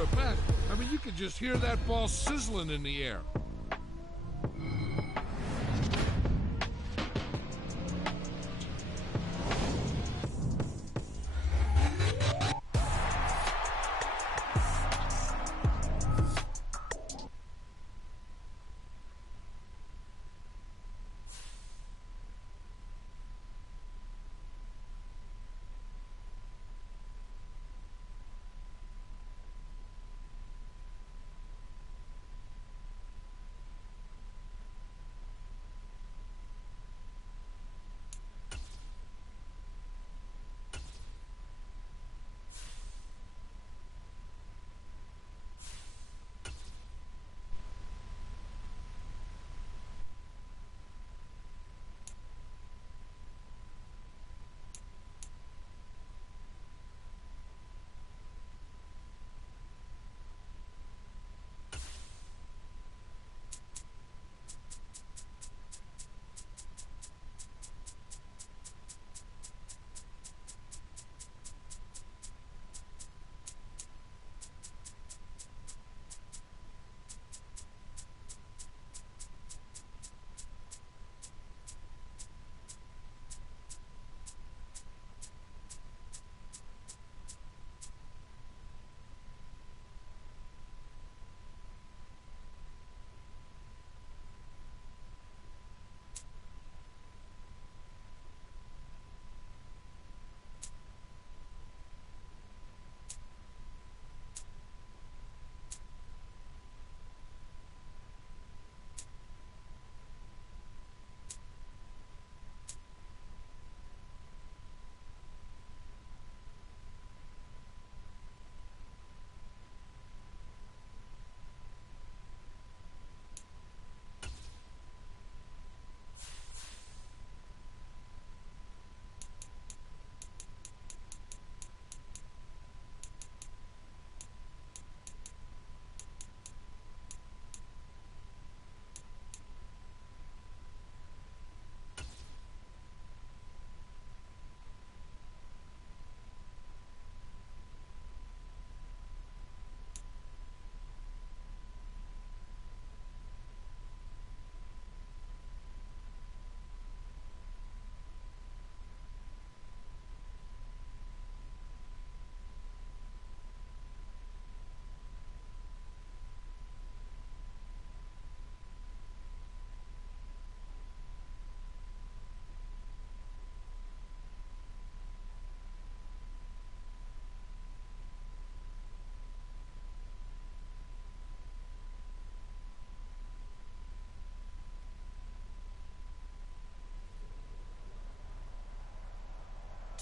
regular bet. I mean, you could just hear that ball sizzling in the air.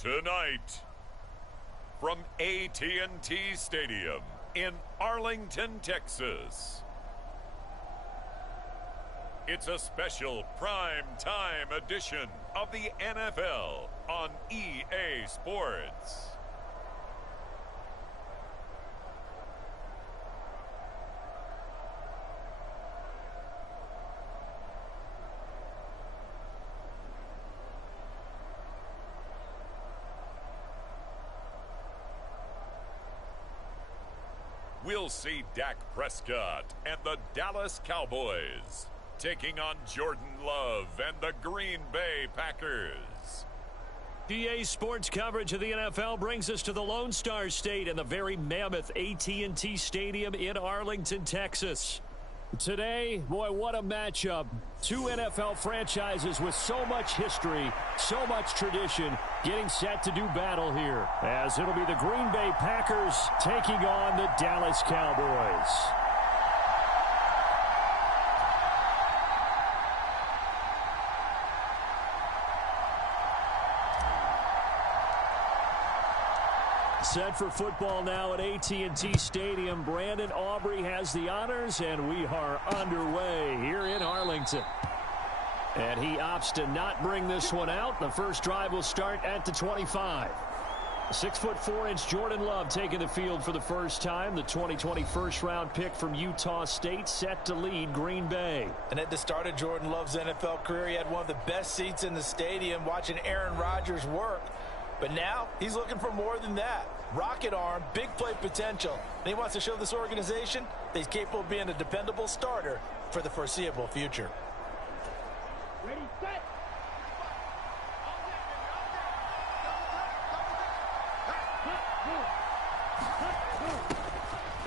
Tonight, from AT&T Stadium in Arlington, Texas, it's a special prime time edition of the NFL on EA Sports. We'll see Dak Prescott and the Dallas Cowboys taking on Jordan Love and the Green Bay Packers. EA Sports coverage of the NFL brings us to the Lone Star State and the very mammoth AT&T Stadium in Arlington, Texas. Today, boy, what a matchup. Two NFL franchises with so much history, so much tradition, getting set to do battle here, as it'll be the Green Bay Packers taking on the Dallas Cowboys. Set for football now at AT&T Stadium. Brandon Aubrey has the honors, and we are underway here in Arlington. And he opts to not bring this one out. The first drive will start at the 25. 6'4" Jordan Love taking the field for the first time. The 2020 first-round pick from Utah State set to lead Green Bay. And at the start of Jordan Love's NFL career, he had one of the best seats in the stadium watching Aaron Rodgers work. But now he's looking for more than that. Rocket arm, big play potential. And he wants to show this organization that he's capable of being a dependable starter for the foreseeable future. Ready, set.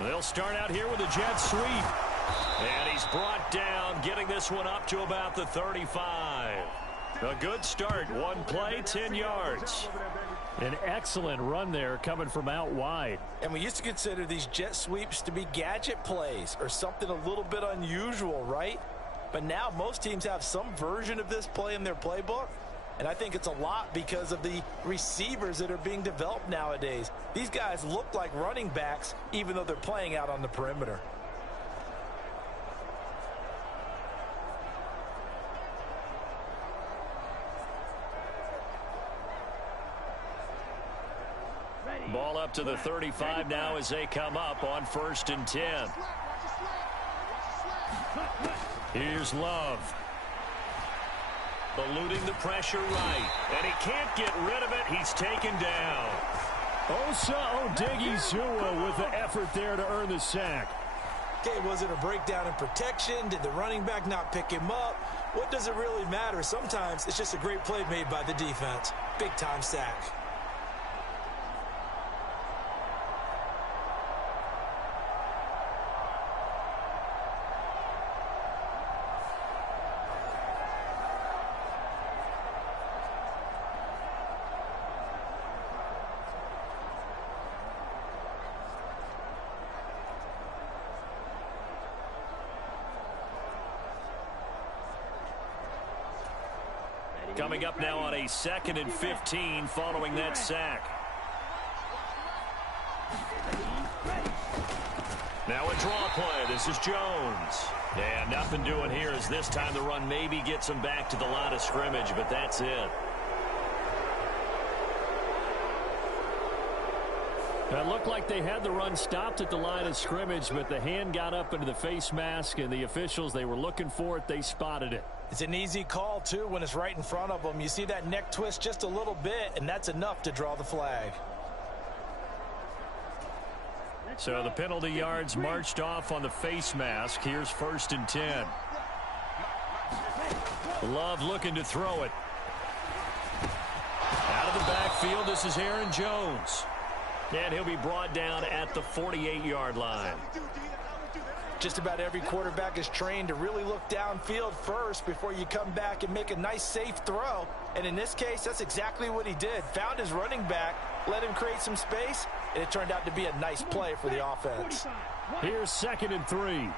They'll start out here with a jet sweep. And he's brought down, getting this one up to about the 35. A good start. One play, 10 yards. An excellent run there coming from out wide. And we used to consider these jet sweeps to be gadget plays or something a little bit unusual, right? But now most teams have some version of this play in their playbook. And I think it's a lot because of the receivers that are being developed nowadays. These guys look like running backs even though they're playing out on the perimeter. Ball up to the 35 now as they come up on 1st and 10. Here's Love. Eluding the pressure right. And he can't get rid of it. He's taken down. Osa Odighizuwa with the effort there to earn the sack. Okay, was it a breakdown in protection? Did the running back not pick him up? What does it really matter? Sometimes it's just a great play made by the defense. Big time sack. Coming up now on a 2nd and 15 following that sack. Now a draw play. This is Jones. And nothing doing here as this time the run maybe gets him back to the line of scrimmage, but that's it. It looked like they had the run stopped at the line of scrimmage, but the hand got up into the face mask, and the officials, they were looking for it. They spotted it. It's an easy call, too, when it's right in front of them. You see that neck twist just a little bit, and that's enough to draw the flag. So the penalty yards marched off on the face mask. Here's 1st and 10. Love looking to throw it. Out of the backfield, this is Aaron Jones. And he'll be brought down at the 48-yard line. Just about every quarterback is trained to really look downfield first before you come back and make a nice, safe throw. And in this case, that's exactly what he did. Found his running back, let him create some space, and it turned out to be a nice play for the offense. Here's 2nd and 3.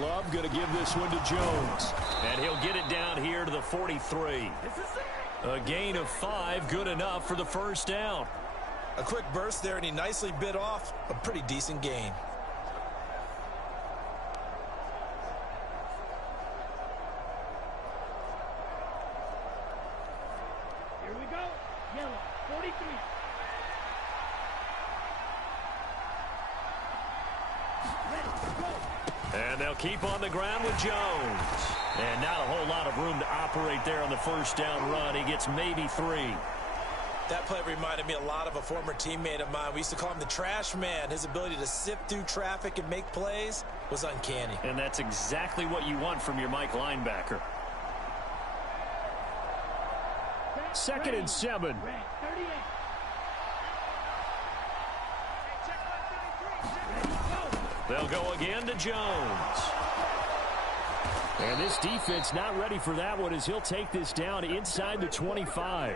Love going to give this one to Jones. And he'll get it down here to the 43. A gain of 5, good enough for the 1st down. A quick burst there, and he nicely bit off a pretty decent gain. Here we go. Yellow, 43. Ready, go. And they'll keep on the ground with Jones. And not a whole lot of room to operate there on the 1st down run. He gets maybe 3. That play reminded me a lot of a former teammate of mine. We used to call him the trash man. His ability to sift through traffic and make plays was uncanny. And that's exactly what you want from your Mike linebacker. 2nd and 7. Red, 38. They'll go again to Jones. And this defense not ready for that one as he'll take this down inside the 25.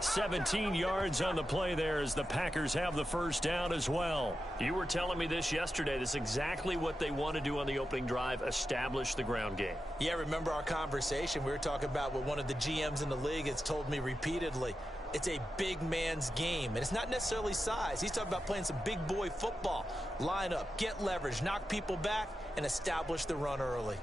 17 yards on the play there as the Packers have the 1st down as well. You were telling me this yesterday. This is exactly what they want to do on the opening drive, establish the ground game. Yeah, remember our conversation? We were talking about what one of the GMs in the league has told me repeatedly. It's a big man's game, and it's not necessarily size. He's talking about playing some big boy football. Line up, get leverage, knock people back, and establish the run early.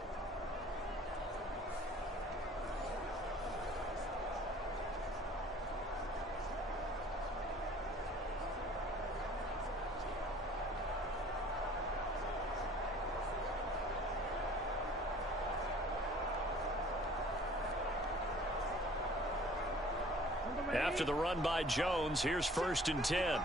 After the run by Jones, here's 1st and 10.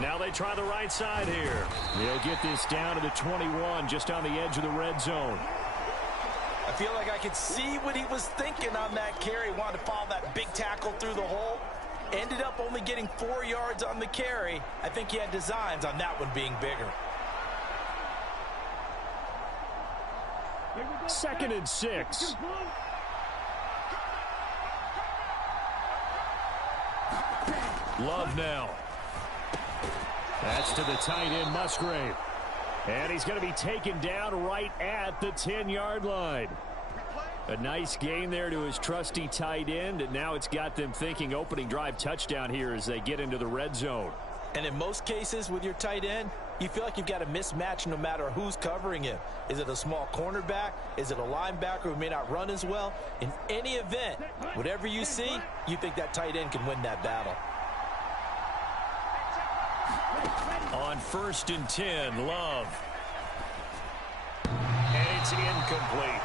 Now they try the right side here. They'll get this down to the 21, just on the edge of the red zone. I feel like I could see what he was thinking on that carry. Wanted to follow that big tackle through the hole. Ended up only getting 4 yards on the carry. I think he had designs on that one being bigger. 2nd and 6. Love now. That's to the tight end, Musgrave. And he's going to be taken down right at the 10-yard line. A nice gain there to his trusty tight end, and now it's got them thinking opening drive touchdown here as they get into the red zone. And in most cases with your tight end, you feel like you've got a mismatch no matter who's covering him. Is it a small cornerback? Is it a linebacker who may not run as well? In any event, whatever you see, you think that tight end can win that battle. On 1st and 10, Love. And it's incomplete.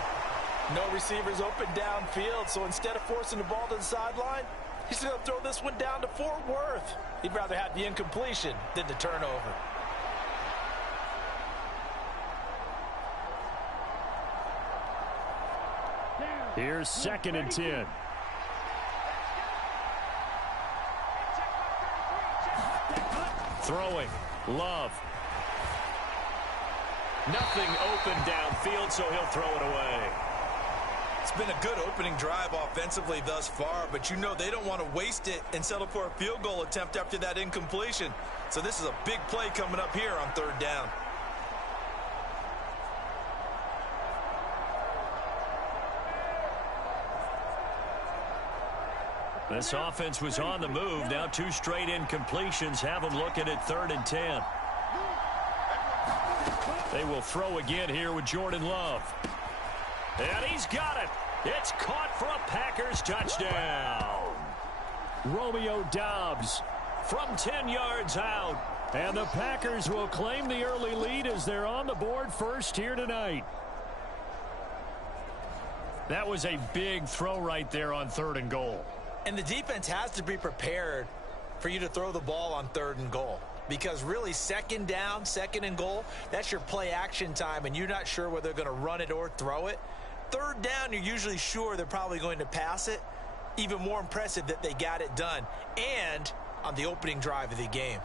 No receivers open downfield, so instead of forcing the ball to the sideline, he's going to throw this one down to Fort Worth. He'd rather have the incompletion than the turnover. Here's 2nd and 10. Throwing. Love. Nothing open downfield, so he'll throw it away. It's been a good opening drive offensively thus far, but you know they don't want to waste it and settle for a field goal attempt after that incompletion. So this is a big play coming up here on 3rd down. This offense was on the move. Now 2 straight incompletions have them looking at 3rd and 10. They will throw again here with Jordan Love. And he's got it. It's caught for a Packers touchdown. Romeo Doubs from 10 yards out. And the Packers will claim the early lead as they're on the board first here tonight. That was a big throw right there on 3rd and goal. And the defense has to be prepared for you to throw the ball on 3rd and goal. Because really, 2nd down, 2nd and goal, that's your play action time, and you're not sure whether they're going to run it or throw it. 3rd down, you're usually sure they're probably going to pass it. Even more impressive that they got it done. And on the opening drive of the game.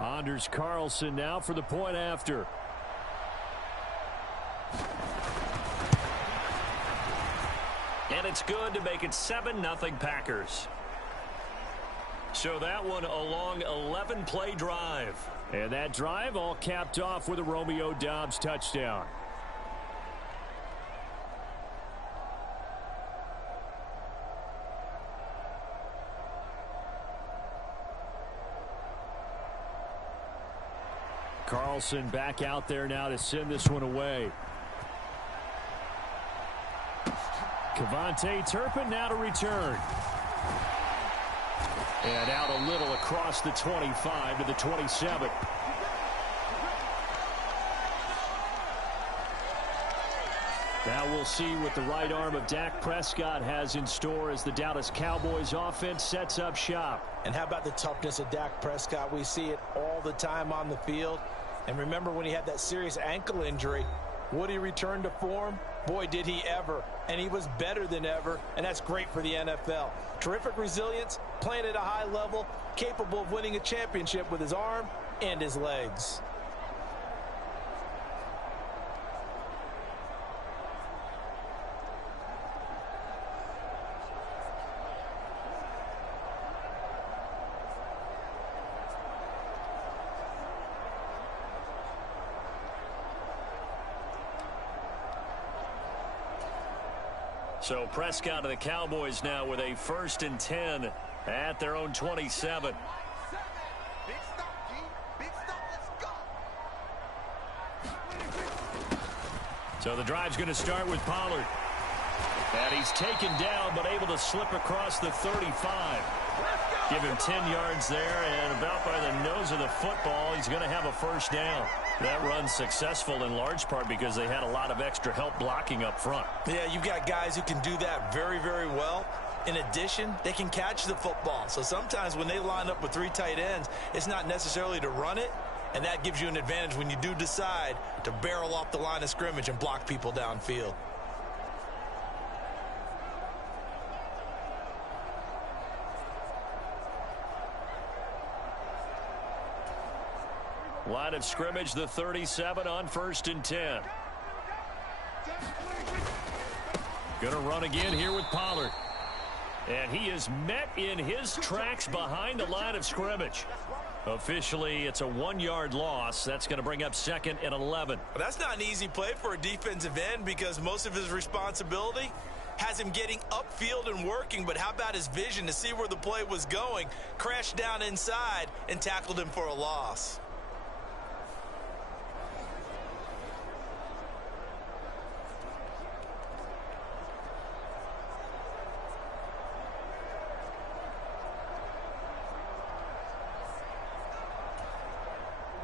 Anders Carlson now for the point after. And it's good to make it 7-0 Packers. So that one a long 11-play drive. And that drive all capped off with a Romeo Doubs touchdown. Carlson back out there now to send this one away. Kevontae Turpin now to return. And out a little across the 25 to the 27. Now we'll see what the right arm of Dak Prescott has in store as the Dallas Cowboys offense sets up shop. And how about the toughness of Dak Prescott? We see it all the time on the field. And remember when he had that serious ankle injury, would he return to form? Boy, did he ever. And he was better than ever, and that's great for the NFL. Terrific resilience, playing at a high level, capable of winning a championship with his arm and his legs. So Prescott of the Cowboys now with a 1st and 10 at their own 27. So the drive's going to start with Pollard. And he's taken down but able to slip across the 35. Give him 10 yards there, and about by the nose of the football, he's going to have a first down. That run's successful in large part because they had a lot of extra help blocking up front. Yeah, you've got guys who can do that very, very well. In addition, they can catch the football. So sometimes when they line up with 3 tight ends, it's not necessarily to run it, and that gives you an advantage when you do decide to barrel off the line of scrimmage and block people downfield. Line of scrimmage, the 37 on 1st and 10. Going to run again here with Pollard. And he is met in his tracks behind the line of scrimmage. Officially, it's a 1-yard loss. That's going to bring up 2nd and 11. Well, that's not an easy play for a defensive end because most of his responsibility has him getting upfield and working. But how about his vision to see where the play was going, crashed down inside, and tackled him for a loss.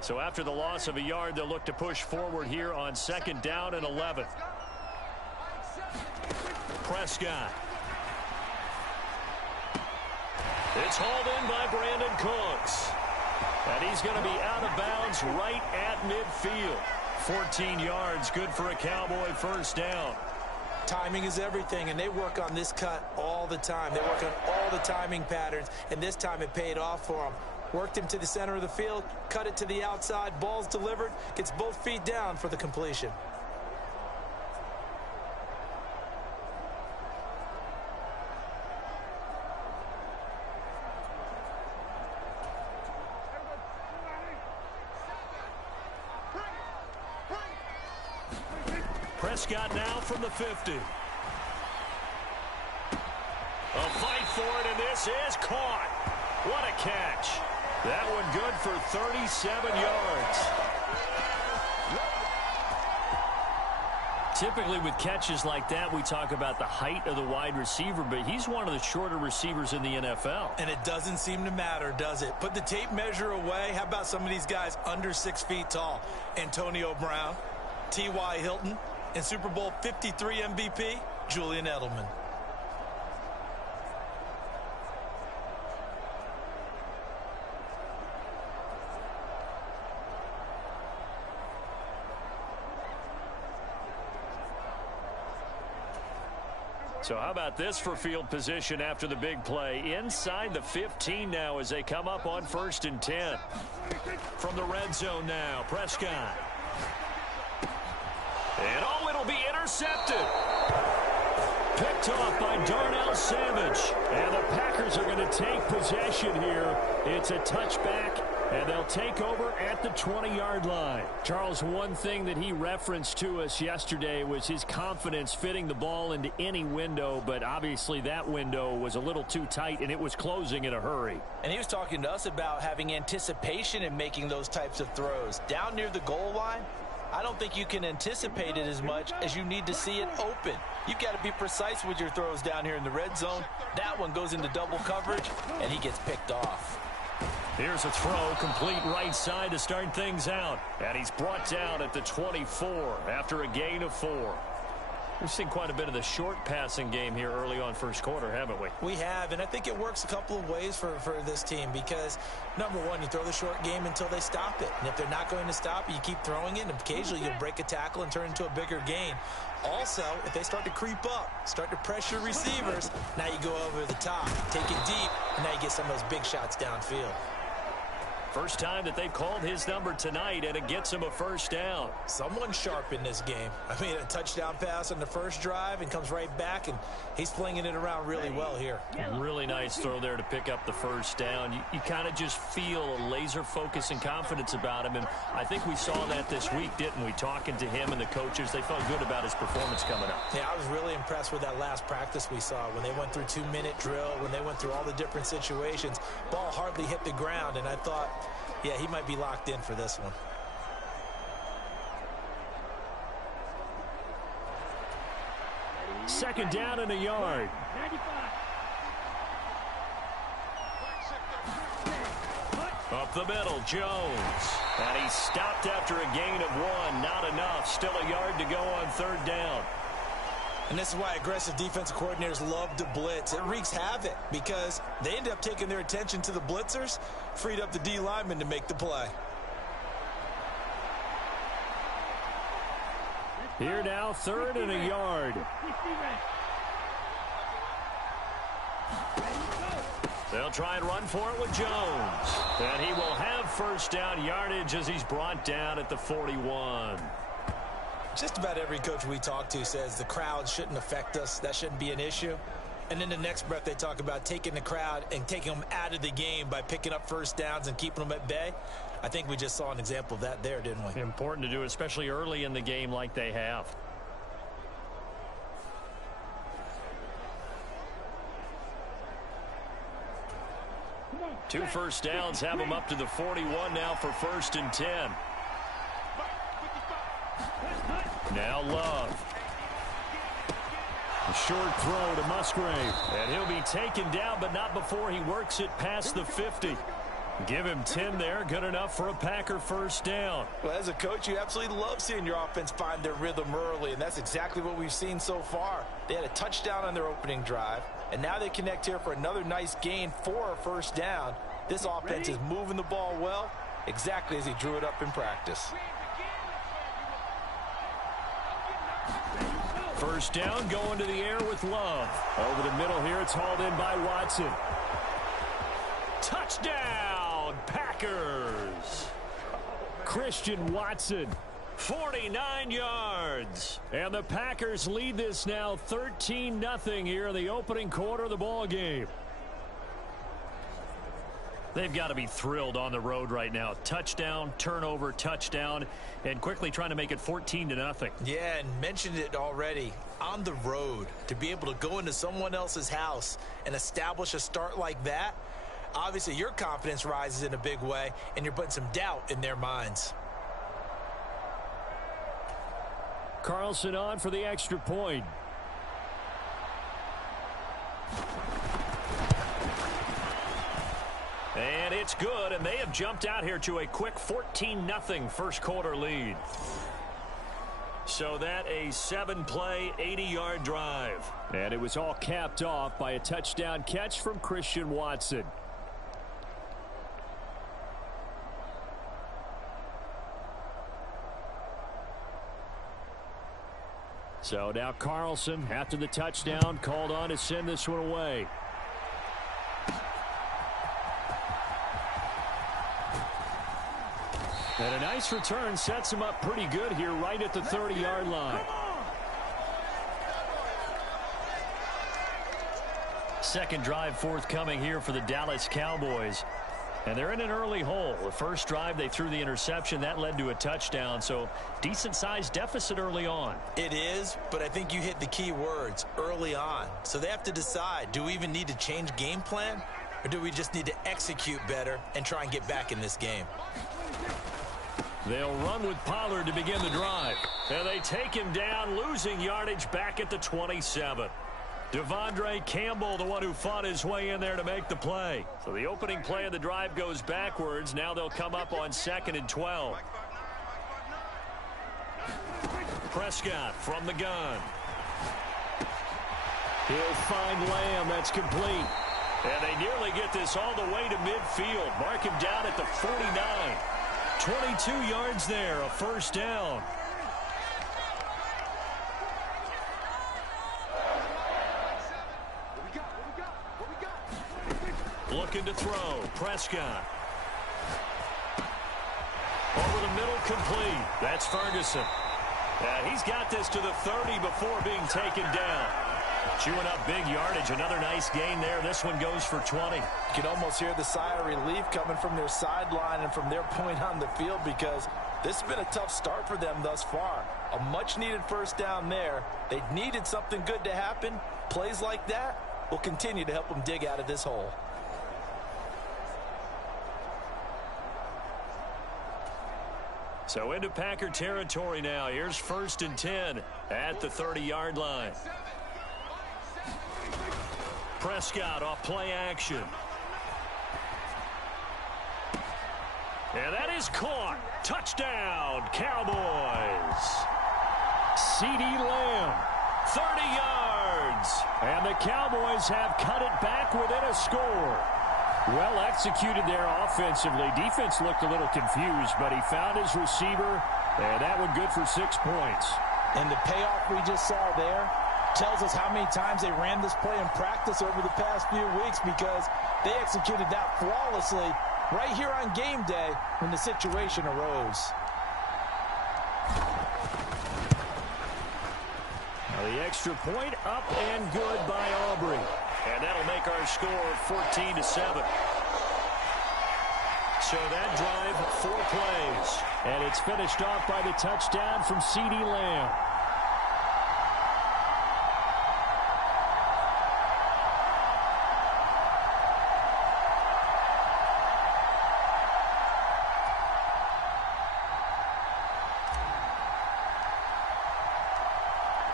So after the loss of a yard, they'll look to push forward here on 2nd down and 11. Prescott. It's hauled in by Brandon Cooks. And he's going to be out of bounds right at midfield. 14 yards, good for a Cowboy first down. Timing is everything, and they work on this cut all the time. They work on all the timing patterns, and this time it paid off for them. Worked him to the center of the field, cut it to the outside, ball's delivered, gets both feet down for the completion. Prescott now from the 50. A fight for it, and this is caught. What a catch. That one good for 37 yards. Typically with catches like that, we talk about the height of the wide receiver, but he's one of the shorter receivers in the NFL. And it doesn't seem to matter, does it? Put the tape measure away. How about some of these guys under 6 feet tall? Antonio Brown, T.Y. Hilton, and Super Bowl 53 MVP, Julian Edelman. So how about this for field position after the big play? Inside the 15 now as they come up on 1st and 10. From the red zone now, Prescott. And oh, it'll be intercepted. Picked off by Darnell Savage. And the Packers are going to take possession here. It's a touchback, and they'll take over at the 20-yard line. Charles, one thing that he referenced to us yesterday was his confidence fitting the ball into any window, but obviously that window was a little too tight, and it was closing in a hurry. And he was talking to us about having anticipation in making those types of throws. Down near the goal line, I don't think you can anticipate it as much as you need to see it open. You've got to be precise with your throws down here in the red zone. That one goes into double coverage, and he gets picked off. Here's a throw, complete right side to start things out. And he's brought down at the 24 after a gain of 4. We've seen quite a bit of the short passing game here early on first quarter, haven't we? We have, and I think it works a couple of ways for this team because, number one, you throw the short game until they stop it. And if they're not going to stop it, you keep throwing it, and occasionally you'll break a tackle and turn into a bigger gain. Also, if they start to creep up, start to pressure receivers, now you go over the top, take it deep, and now you get some of those big shots downfield. First time that they've called his number tonight, and it gets him a first down. Someone sharp in this game. I mean, a touchdown pass on the first drive and comes right back, and he's flinging it around really well here. Really nice throw there to pick up the first down. You kind of just feel a laser focus and confidence about him, and I think we saw that this week, didn't we? Talking to him and the coaches, they felt good about his performance coming up. Yeah, I was really impressed with that last practice we saw when they went through 2-minute drill, when they went through all the different situations. Ball hardly hit the ground, and I thought, yeah, he might be locked in for this one. Second down and a yard. 95. the middle, Jones. And he stopped after a gain of 1. Not enough. Still a yard to go on 3rd down. And this is why aggressive defensive coordinators love to blitz. It wreaks havoc because they end up taking their attention to the blitzers, freed up the D lineman to make the play. Here now, 3rd and a yard. They'll try and run for it with Jones. And he will have 1st down yardage as he's brought down at the 41. Just about every coach we talk to says the crowd shouldn't affect us. That shouldn't be an issue. And in the next breath, they talk about taking the crowd and taking them out of the game by picking up 1st downs and keeping them at bay. I think we just saw an example of that there, didn't we? Important to do, especially early in the game like they have. Two 1st downs have them up to the 41 now for 1st and 10. Now Love. A short throw to Musgrave. And he'll be taken down, but not before he works it past the 50. Give him 10 there. Good enough for a Packer 1st down. Well, as a coach, you absolutely love seeing your offense find their rhythm early, and that's exactly what we've seen so far. They had a touchdown on their opening drive, and now they connect here for another nice gain for a 1st down. This offense is moving the ball well, exactly as he drew it up in practice. 1st down going to the air with Love. Over the middle here, it's hauled in by Watson. Touchdown, Packers. Christian Watson, 49 yards. And the Packers lead this now 13-0 here in the opening quarter of the ball game. They've got to be thrilled on the road right now. Touchdown, turnover, touchdown, and quickly trying to make it 14-0. Yeah, and mentioned it already. On the road, to be able to go into someone else's house and establish a start like that, obviously your confidence rises in a big way, and you're putting some doubt in their minds. Carlson on for the extra point. And it's good, and they have jumped out here to a quick 14-0 1st quarter lead. So that a 7-play, 80-yard drive. And it was all capped off by a touchdown catch from Christian Watson. So now Carlson, after the touchdown, called on to send this one away. And a nice return sets him up pretty good here right at the 30-yard line. Second drive forthcoming here for the Dallas Cowboys. And they're in an early hole. The first drive, they threw the interception. That led to a touchdown. So decent-sized deficit early on. It is, but I think you hit the key words, early on. So they have to decide, do we even need to change game plan? Or do we just need to execute better and try and get back in this game? They'll run with Pollard to begin the drive. And they take him down, losing yardage back at the 27. Devondre Campbell, the one who fought his way in there to make the play. So the opening play of the drive goes backwards. Now they'll come up on 2nd and 12. Prescott from the gun. He'll find Lamb. That's complete. And they nearly get this all the way to midfield. Mark him down at the 49. 22 yards there, a 1st down. Looking to throw. Prescott. Over the middle, complete. That's Ferguson. And he's got this to the 30 before being taken down. Chewing up big yardage. Another nice gain there. This one goes for 20. You can almost hear the sigh of relief coming from their sideline and from their point on the field because this has been a tough start for them thus far. A much-needed 1st down there. They needed something good to happen. Plays like that will continue to help them dig out of this hole. So into Packer territory now. Here's 1st and 10 at the 30-yard line. Prescott off play action. And that is caught. Touchdown, Cowboys. C.D. Lamb, 30 yards. And the Cowboys have cut it back within a score. Well executed there offensively. Defense looked a little confused, but he found his receiver, and that one good for 6 points. And the payoff we just saw there tells us how many times they ran this play in practice over the past few weeks, because they executed that flawlessly right here on game day when the situation arose. Now the extra point up and good by Aubrey. And that'll make our score 14-7. So that drive, 4 plays. And it's finished off by the touchdown from C.D. Lamb.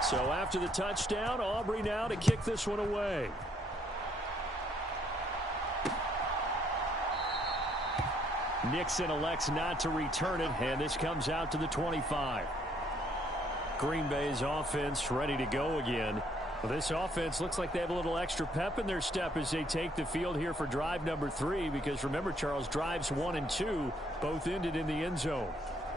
So after the touchdown, Aubrey now to kick this one away. Nixon elects not to return it, and this comes out to the 25. Green Bay's offense ready to go again. Well, this offense looks like they have a little extra pep in their step as they take the field here for drive number 3, because remember, Charles, drives 1 and 2 both ended in the end zone.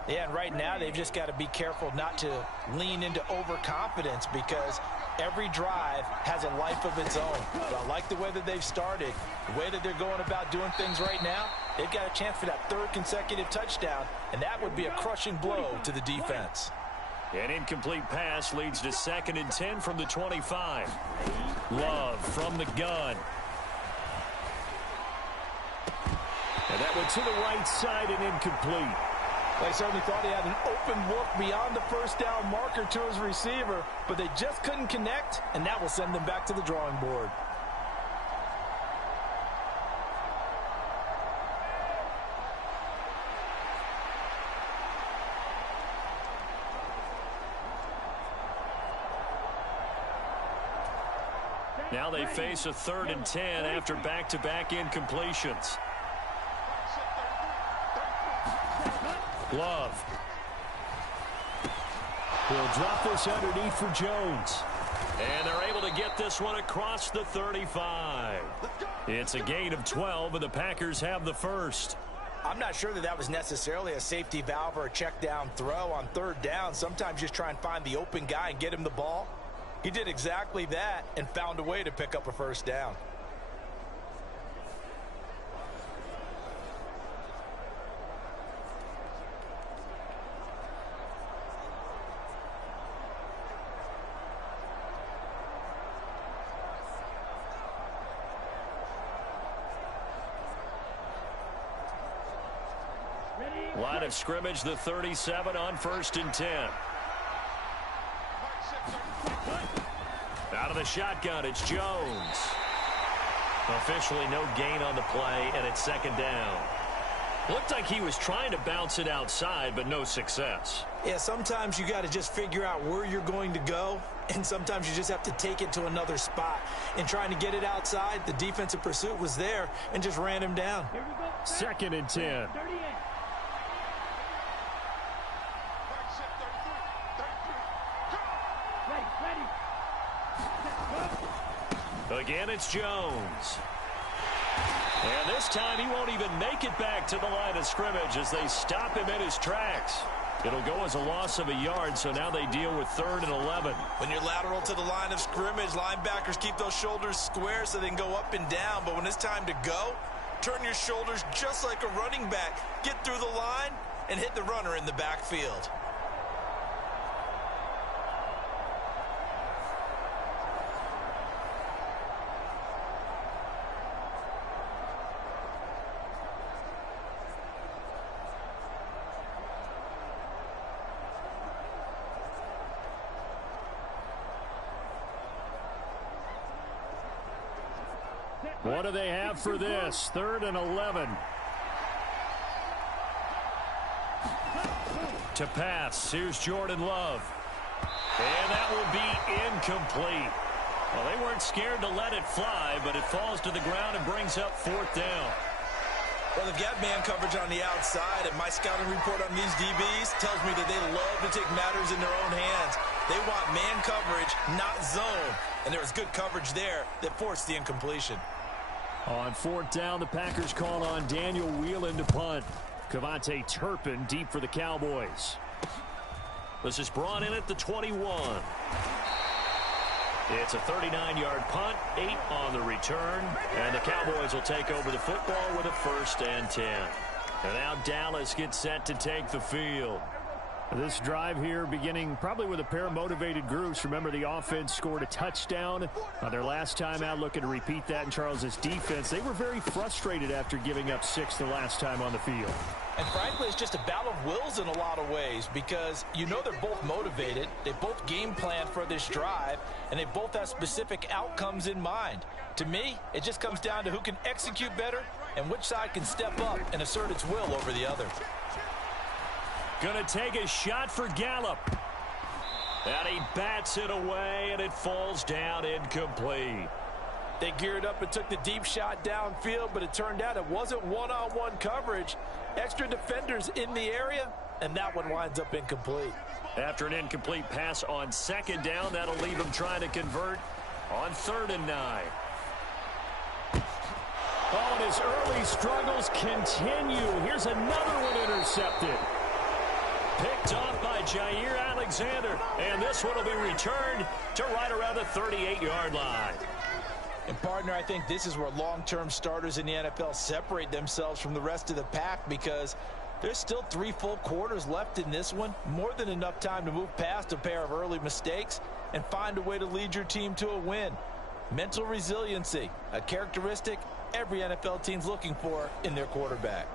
Yeah, and right now they've just got to be careful not to lean into overconfidence, because every drive has a life of its own. But I like the way that they've started, the way that they're going about doing things right now. They've got a chance for that 3rd consecutive touchdown, and that would be a crushing blow to the defense. An incomplete pass leads to 2nd and 10 from the 25. Love from the gun. And that went to the right side and incomplete. They certainly thought he had an open look beyond the first down marker to his receiver, but they just couldn't connect, and that will send them back to the drawing board. Now they face a 3rd and 10 after back-to-back incompletions. Love. He'll drop this underneath for Jones. And they're able to get this one across the 35. It's a gain of 12, and the Packers have the first. I'm not sure that was necessarily a safety valve or a check down throw on 3rd down. Sometimes just try and find the open guy and get him the ball. He did exactly that and found a way to pick up a 1st down. Line of scrimmage, the 37 on 1st and 10. Out of the shotgun, it's Jones. Officially no gain on the play, and it's 2nd down. Looked like he was trying to bounce it outside, but no success. Yeah, sometimes you got to just figure out where you're going to go, and sometimes you just have to take it to another spot. In trying to get it outside, the defensive pursuit was there and just ran him down. 2nd and 10. Again, it's Jones. And this time he won't even make it back to the line of scrimmage as they stop him in his tracks. It'll go as a loss of a yard, so now they deal with 3rd and 11. When you're lateral to the line of scrimmage, linebackers keep those shoulders square so they can go up and down. But when it's time to go, turn your shoulders just like a running back. Get through the line and hit the runner in the backfield. What do they have for this? 3rd and 11. To pass. Here's Jordan Love. And that will be incomplete. Well, they weren't scared to let it fly, but it falls to the ground and brings up 4th down. Well, they've got man coverage on the outside, and my scouting report on these DBs tells me that they love to take matters in their own hands. They want man coverage, not zone. And there was good coverage there that forced the incompletion. On fourth down, the Packers called on Daniel Whelan to punt. Cavante Turpin deep for the Cowboys. This is brought in at the 21. It's a 39-yard punt, 8 on the return, and the Cowboys will take over the football with a 1st and 10. And now Dallas gets set to take the field. This drive here beginning probably with a pair of motivated groups. Remember, the offense scored a touchdown on their last time out, looking to repeat that in Charles's defense. They were very frustrated after giving up 6 the last time on the field. And frankly, it's just a battle of wills in a lot of ways because you know they're both motivated. They both game plan for this drive, and they both have specific outcomes in mind. To me, it just comes down to who can execute better and which side can step up and assert its will over the other. Going to take a shot for Gallup. And he bats it away, and it falls down incomplete. They geared up and took the deep shot downfield, but it turned out it wasn't one-on-one coverage. Extra defenders in the area, and that one winds up incomplete. After an incomplete pass on 2nd down, that'll leave him trying to convert on 3rd and 9. Oh, and his early struggles continue. Here's another one intercepted. Picked off by Jair Alexander, and this one will be returned to right around the 38-yard line. And, partner, I think this is where long-term starters in the NFL separate themselves from the rest of the pack because there's still 3 full quarters left in this one. More than enough time to move past a pair of early mistakes and find a way to lead your team to a win. Mental resiliency, a characteristic every NFL team's looking for in their quarterback.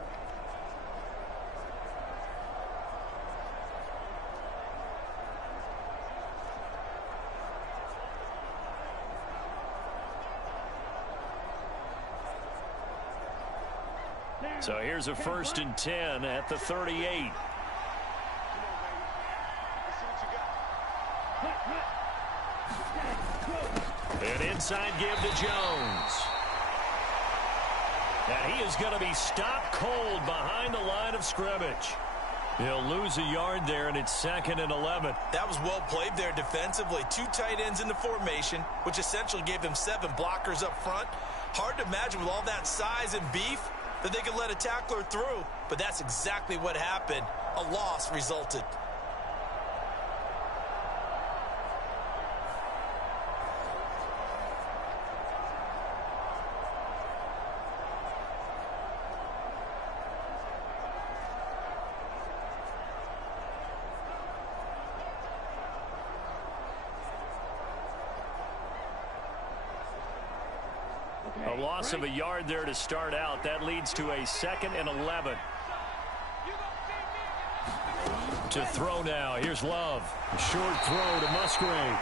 So here's a 1st and 10 at the 38. An inside give to Jones. And he is going to be stopped cold behind the line of scrimmage. He'll lose a yard there, and it's 2nd and 11. That was well played there defensively. 2 tight ends in the formation, which essentially gave them 7 blockers up front. Hard to imagine with all that size and beef that they could let a tackler through, but that's exactly what happened. A loss resulted. A loss of a yard there to start out. That leads to a 2nd and 11. To throw now. Here's Love. A short throw to Musgrave.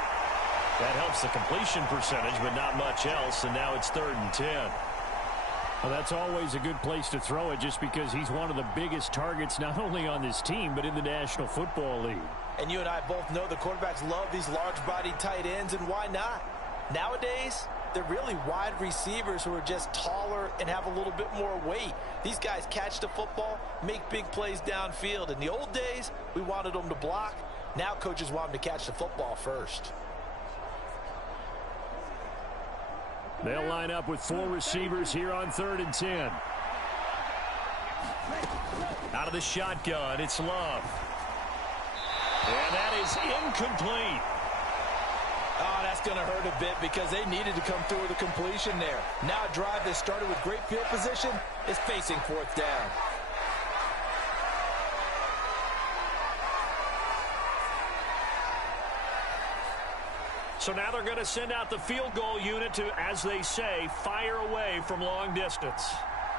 That helps the completion percentage, but not much else. And now it's 3rd and 10. Well, that's always a good place to throw it just because he's one of the biggest targets not only on this team, but in the National Football League. And you and I both know the quarterbacks love these large-bodied tight ends, and why not? Nowadays, they're really wide receivers who are just taller and have a little bit more weight. These guys catch the football, make big plays downfield. In the old days, we wanted them to block. Now coaches want them to catch the football first. They'll line up with 4 receivers here on 3rd and 10. Out of the shotgun, it's Love. And that is incomplete. Oh, that's going to hurt a bit because they needed to come through with a completion there. Now a drive that started with great field position is facing 4th down. So now they're going to send out the field goal unit to, as they say, fire away from long distance.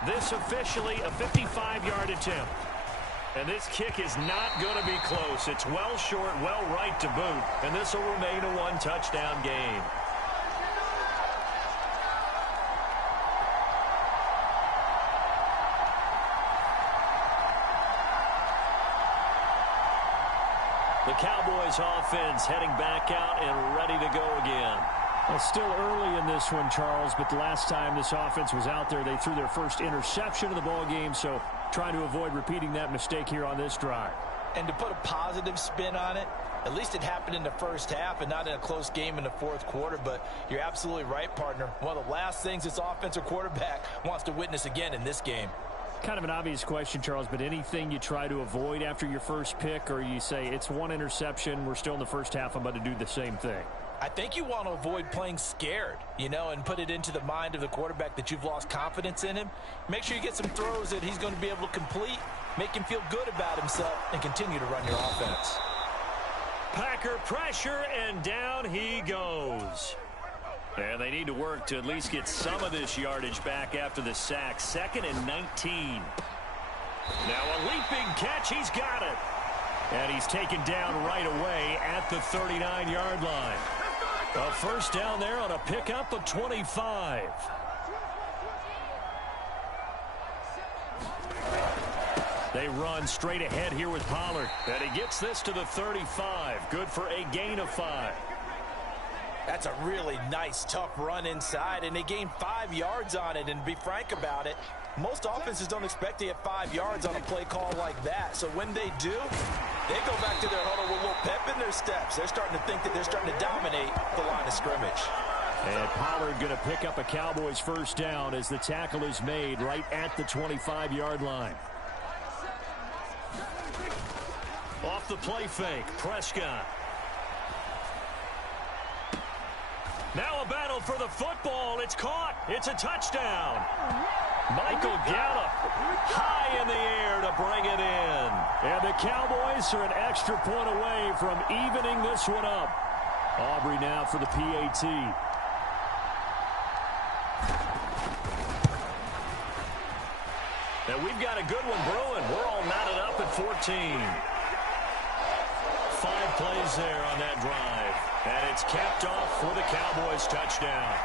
This officially a 55-yard attempt. And this kick is not going to be close. It's well short, well right to boot. And this will remain a 1-touchdown game. The Cowboys offense heading back out and ready to go again. Well, still early in this one, Charles, but the last time this offense was out there, they threw their first interception of the ball game, so trying to avoid repeating that mistake here on this drive. And to put a positive spin on it, at least it happened in the first half and not in a close game in the fourth quarter, but you're absolutely right, partner. One of the last things this offensive quarterback wants to witness again in this game. Kind of an obvious question, Charles, but anything you try to avoid after your first pick, or you say it's one interception, we're still in the first half, I'm about to do the same thing? I think you want to avoid playing scared, and put it into the mind of the quarterback that you've lost confidence in him. Make sure you get some throws that he's going to be able to complete, make him feel good about himself, and continue to run your offense. Packer pressure, and down he goes. And they need to work to at least get some of this yardage back after the sack. 2nd and 19. Now a leaping catch. He's got it. And he's taken down right away at the 39-yard line. A first down there on a pickup of 25. They run straight ahead here with Pollard. And he gets this to the 35. Good for a gain of 5. That's a really nice, tough run inside, and they gained 5 yards on it. And to be frank about it, most offenses don't expect to get 5 yards on a play call like that. So when they do, they go back to their huddle with a little pep in their steps. They're starting to think that they're starting to dominate the line of scrimmage. And Pollard going to pick up a Cowboys first down as the tackle is made right at the 25-yard line. Off the play fake, Prescott. Now a battle for the football. It's caught. It's a touchdown. Michael Gallup high in the air to bring it in. And the Cowboys are an extra point away from evening this one up. Aubrey now for the PAT. And we've got a good one brewing. We're all knotted up at 14. 5 plays there on that drive. And it's capped off for the Cowboys touchdown.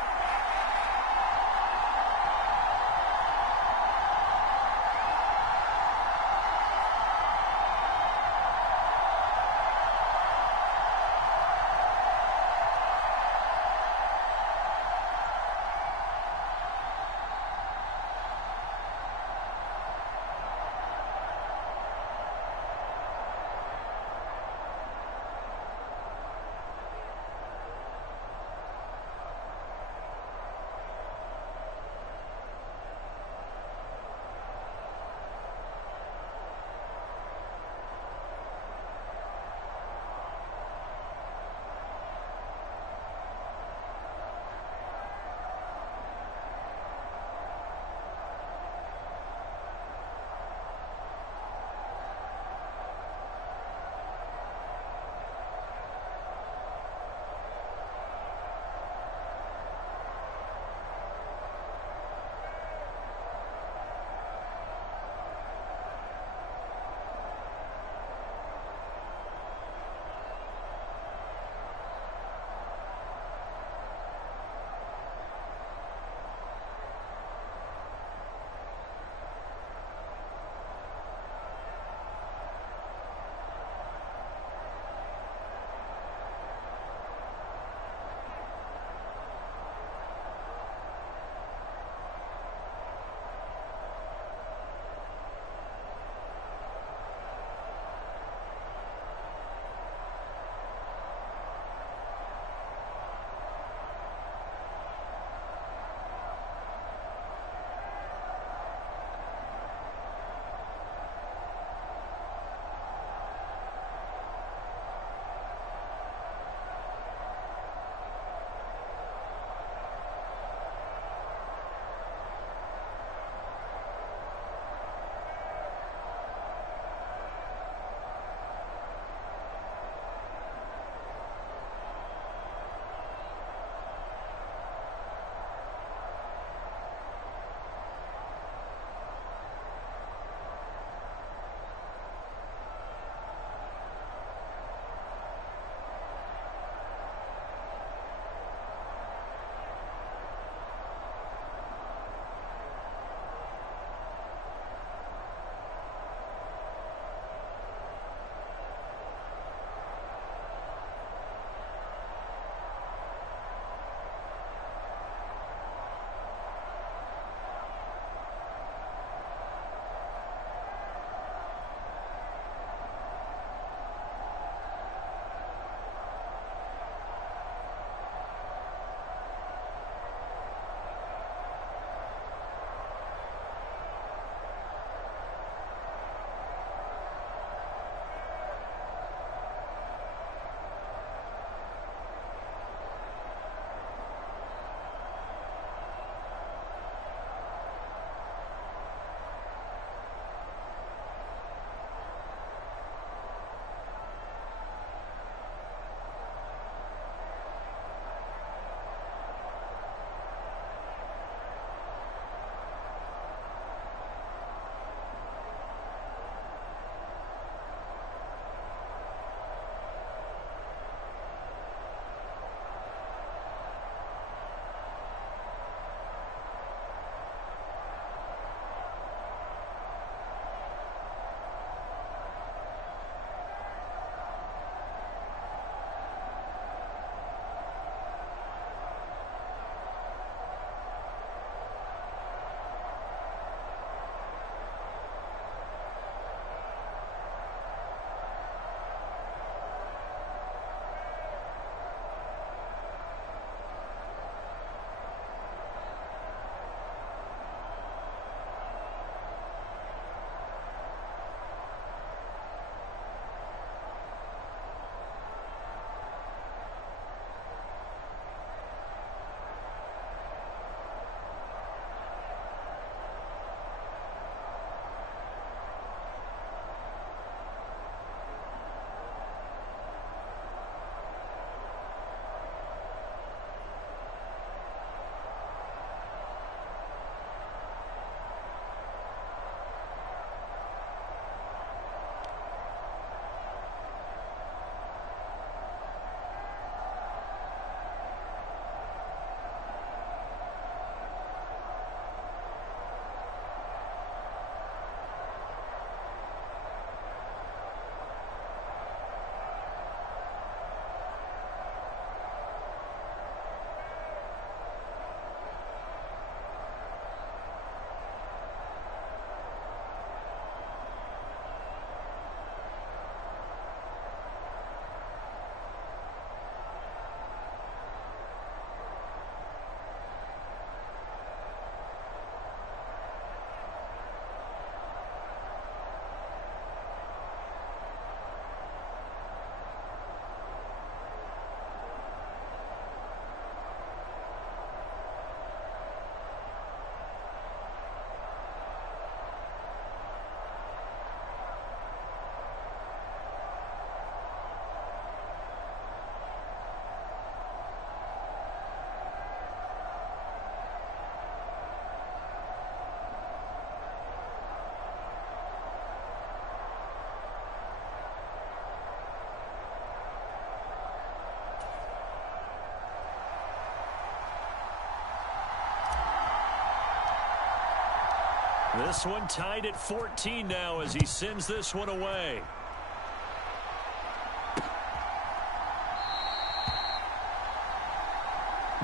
This one tied at 14 now as he sends this one away.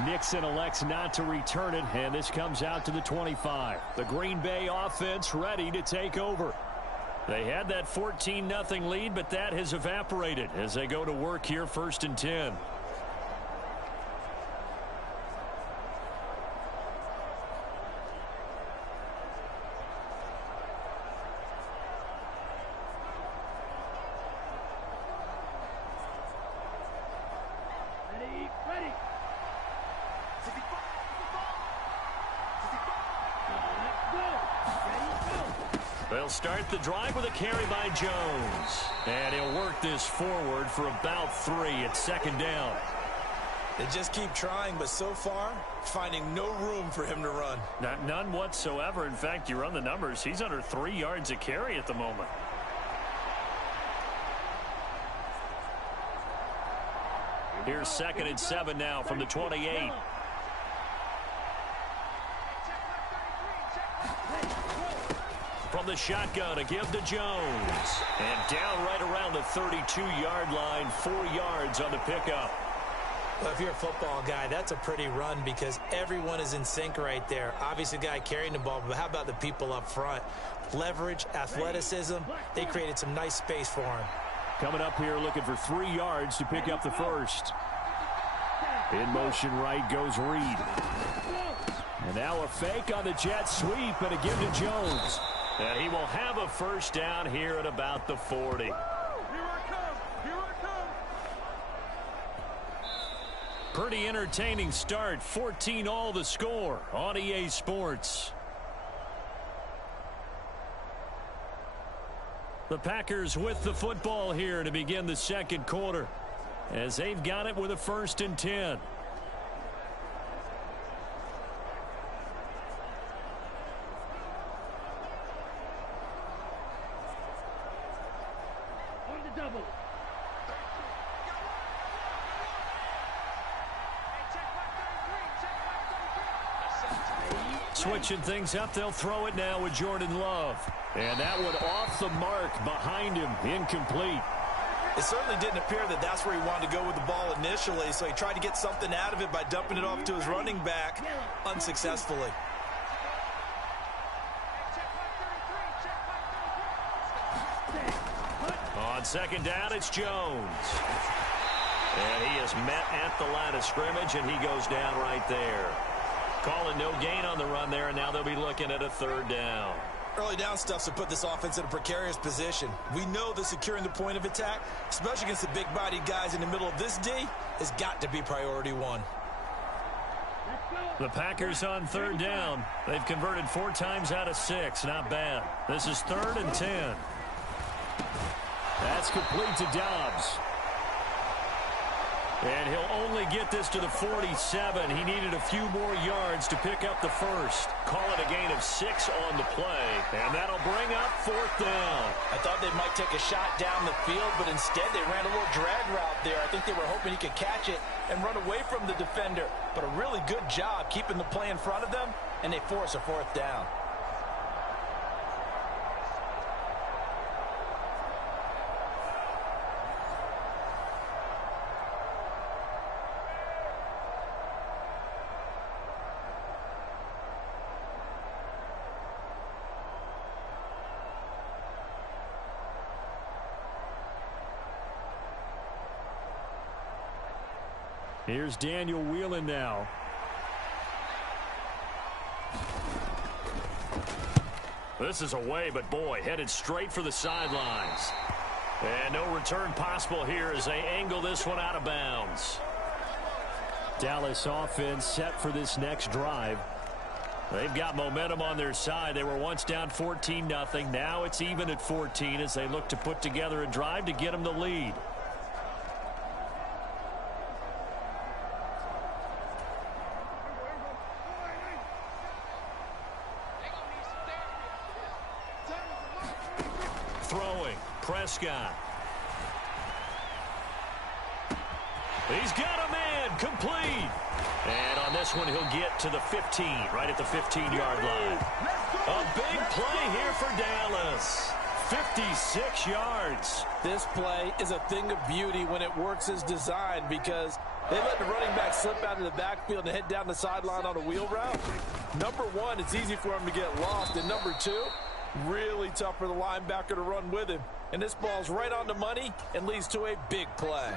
Nixon elects not to return it, and this comes out to the 25. The Green Bay offense ready to take over. They had that 14-0 lead, but that has evaporated as they go to work here 1st and 10. They'll start the drive with a carry by Jones. And he'll work this forward for about 3 at 2nd down. They just keep trying, but so far, finding no room for him to run. None whatsoever. In fact, you run the numbers, he's under 3 yards a carry at the moment. Here's 2nd and 7 now from the 28. From the shotgun, a give to Jones. And down right around the 32-yard line, 4 yards on the pickup. Well, if you're a football guy, that's a pretty run because everyone is in sync right there. Obviously, the guy carrying the ball, but how about the people up front? Leverage, athleticism, they created some nice space for him. Coming up here looking for 3 yards to pick up the first. In motion right goes Reed. And now a fake on the jet sweep and a give to Jones. And he will have a first down here at about the 40. Here I come! Here I come! Pretty entertaining start. 14-all the score on EA Sports. The Packers with the football here to begin the 2nd quarter as they've got it with a 1st and 10. Double. Switching things up, they'll throw it now with Jordan Love. And that one off the mark behind him, incomplete. It certainly didn't appear that that's where he wanted to go with the ball initially, so he tried to get something out of it by dumping it off to his running back unsuccessfully. On 2nd down, it's Jones. And he is met at the line of scrimmage, and he goes down right there. Calling no gain on the run there, and now they'll be looking at a 3rd down. Early down stuff's to put this offense in a precarious position. We know that securing the point of attack, especially against the big-bodied guys in the middle of this D, has got to be priority 1. The Packers on 3rd down. They've converted 4 times out of 6. Not bad. This is 3rd and 10. That's complete to Dobbs. And he'll only get this to the 47. He needed a few more yards to pick up the first. Call it a gain of 6 on the play. And that'll bring up 4th down. I thought they might take a shot down the field, but instead they ran a little drag route there. I think they were hoping he could catch it and run away from the defender. But a really good job keeping the play in front of them, and they force a 4th down. Here's Daniel Whelan now. This is away, but boy, headed straight for the sidelines. And no return possible here as they angle this one out of bounds. Dallas offense set for this next drive. They've got momentum on their side. They were once down 14-0. Now it's even at 14 as they look to put together a drive to get them the lead. Throwing, Prescott. He's got a man, complete. And on this one, he'll get to the 15, right at the 15-yard line. A big play here for Dallas. 56 yards. This play is a thing of beauty when it works as designed because they let the running back slip out of the backfield and head down the sideline on a wheel route. Number one, it's easy for him to get lost. And number two, really tough for the linebacker to run with him. And this ball's right on the money and leads to a big play.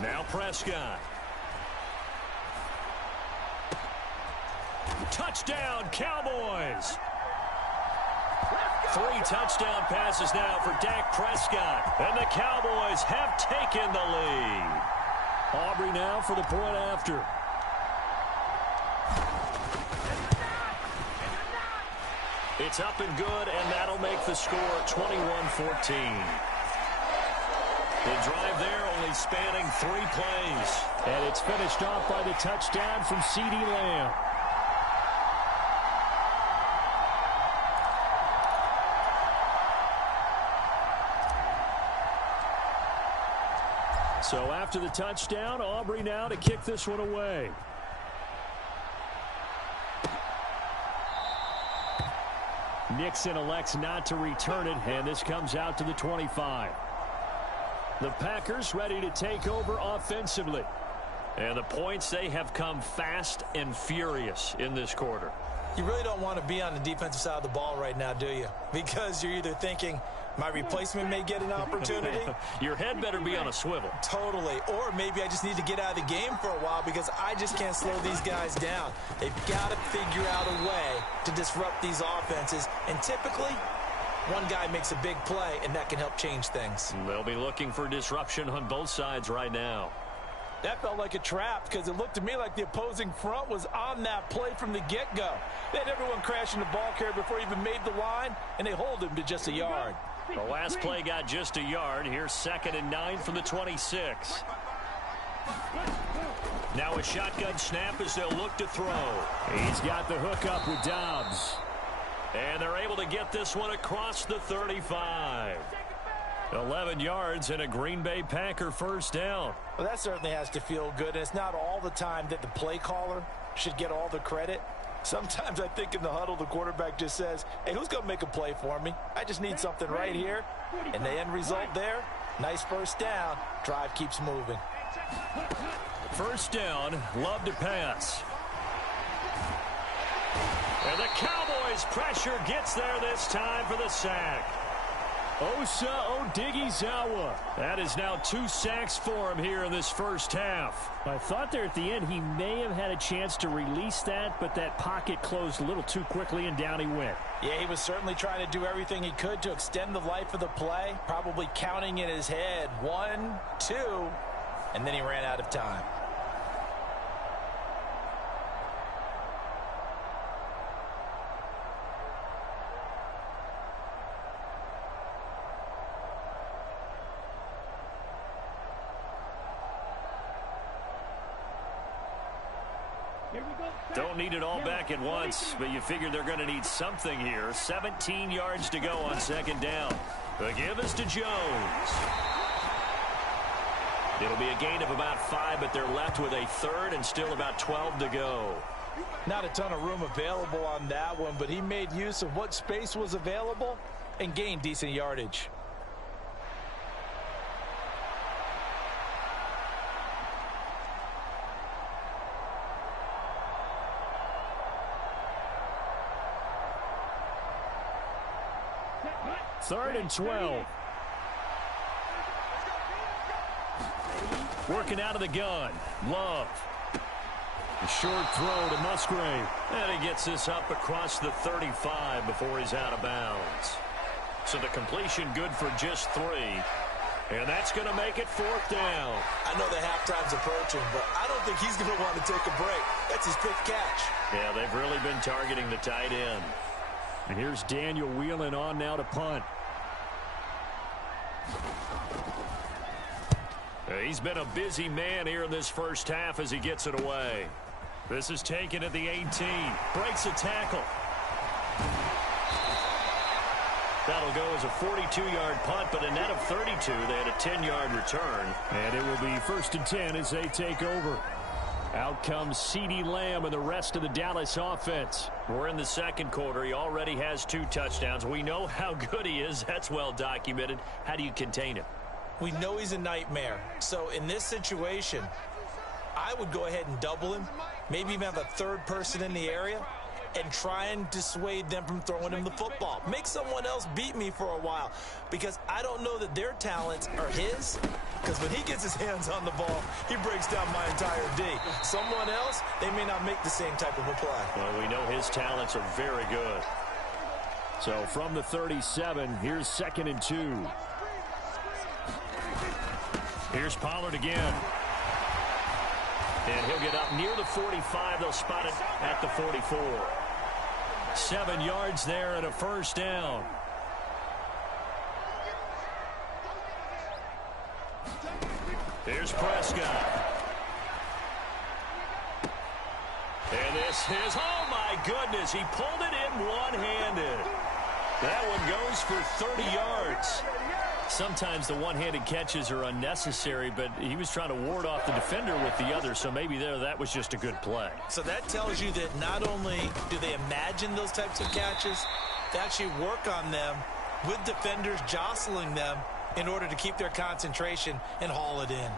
Now Prescott. Touchdown, Cowboys. 3 touchdown passes now for Dak Prescott. And the Cowboys have taken the lead. Aubrey now for the point after. It's up and good, and that'll make the score 21-14. The drive there only spanning 3 plays. And it's finished off by the touchdown from CeeDee Lamb. So after the touchdown, Aubrey now to kick this one away. Nixon elects not to return it, and this comes out to the 25. The Packers ready to take over offensively. And the points, they have come fast and furious in this quarter. You really don't want to be on the defensive side of the ball right now, do you? Because you're either thinking, my replacement may get an opportunity. Your head better be on a swivel. Totally. Or maybe I just need to get out of the game for a while because I just can't slow these guys down. They've got to figure out a way to disrupt these offenses. And typically, one guy makes a big play, and that can help change things. They'll be looking for disruption on both sides right now. That felt like a trap because it looked to me like the opposing front was on that play from the get-go. They had everyone crashing the ball carrier before he even made the line, and they hold him to just a yard. The last play got just a yard. Here's 2nd and 9 from the 26. Now a shotgun snap as they'll look to throw. He's got the hook up with Dobbs. And they're able to get this one across the 35. 11 yards and a Green Bay Packer first down. Well, that certainly has to feel good. And it's not all the time that the play caller should get all the credit. Sometimes I think in the huddle, the quarterback just says, hey, who's going to make a play for me? I just need something right here. And the end result there, nice first down. Drive keeps moving. First down, Love to pass. And the Cowboys pressure gets there this time for the sack. Osa Odighizuwa. That is now 2 sacks for him here in this first half. I thought there at the end he may have had a chance to release that, but that pocket closed a little too quickly and down he went. Yeah, he was certainly trying to do everything he could to extend the life of the play, probably counting in his head 1, 2, and then he ran out of time. Don't need it all back at once, but you figure they're going to need something here. 17 yards to go on 2nd down. The give is to Jones. It'll be a gain of about 5, but they're left with a 3rd and still about 12 to go. Not a ton of room available on that one, but he made use of what space was available and gained decent yardage. Third and 12. Working out of the gun. Love. A short throw to Musgrave. And he gets this up across the 35 before he's out of bounds. So the completion good for just 3. And that's going to make it 4th down. I know the halftime's approaching, but I don't think he's going to want to take a break. That's his 5th catch. Yeah, they've really been targeting the tight end. And here's Daniel Whelan on now to punt. He's been a busy man here in this first half as he gets it away. This is taken at the 18. Breaks a tackle. That'll go as a 42-yard punt, but a net of 32. They had a 10-yard return. And it will be 1st and 10 as they take over. Out comes CeeDee Lamb and the rest of the Dallas offense. We're in the second quarter. He already has 2 touchdowns. We know how good he is. That's well documented. How do you contain him? We know he's a nightmare. So in this situation, I would go ahead and double him, maybe even have a third person in the area, and try and dissuade them from throwing him the football. Make someone else beat me for a while, because I don't know that their talents are his, because when he gets his hands on the ball, he breaks down my entire D. Someone else, they may not make the same type of a play. Well, we know his talents are very good. So from the 37, here's 2nd and 2. Here's Pollard again. And he'll get up near the 45. They'll spot it at the 44. 7 yards there and a first down. Here's Prescott. And this is, oh my goodness, he pulled it in one-handed. That one goes for 30 yards. Sometimes the one-handed catches are unnecessary, but he was trying to ward off the defender with the other, so maybe that was just a good play. So that tells you that not only do they imagine those types of catches, they actually work on them with defenders jostling them in order to keep their concentration and haul it in.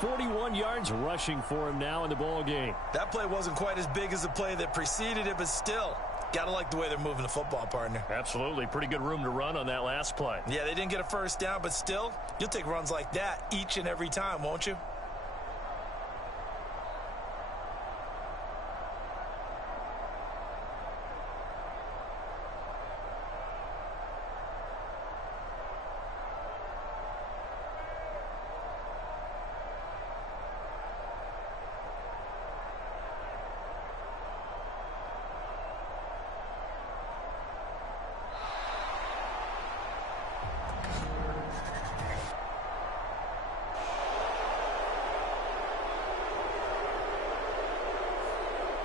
41 yards rushing for him now in the ball game. That play wasn't quite as big as the play that preceded it, but still, gotta like the way they're moving the football, partner. Absolutely. Pretty good room to run on that last play. Yeah, they didn't get a first down, but still, you'll take runs like that each and every time, won't you?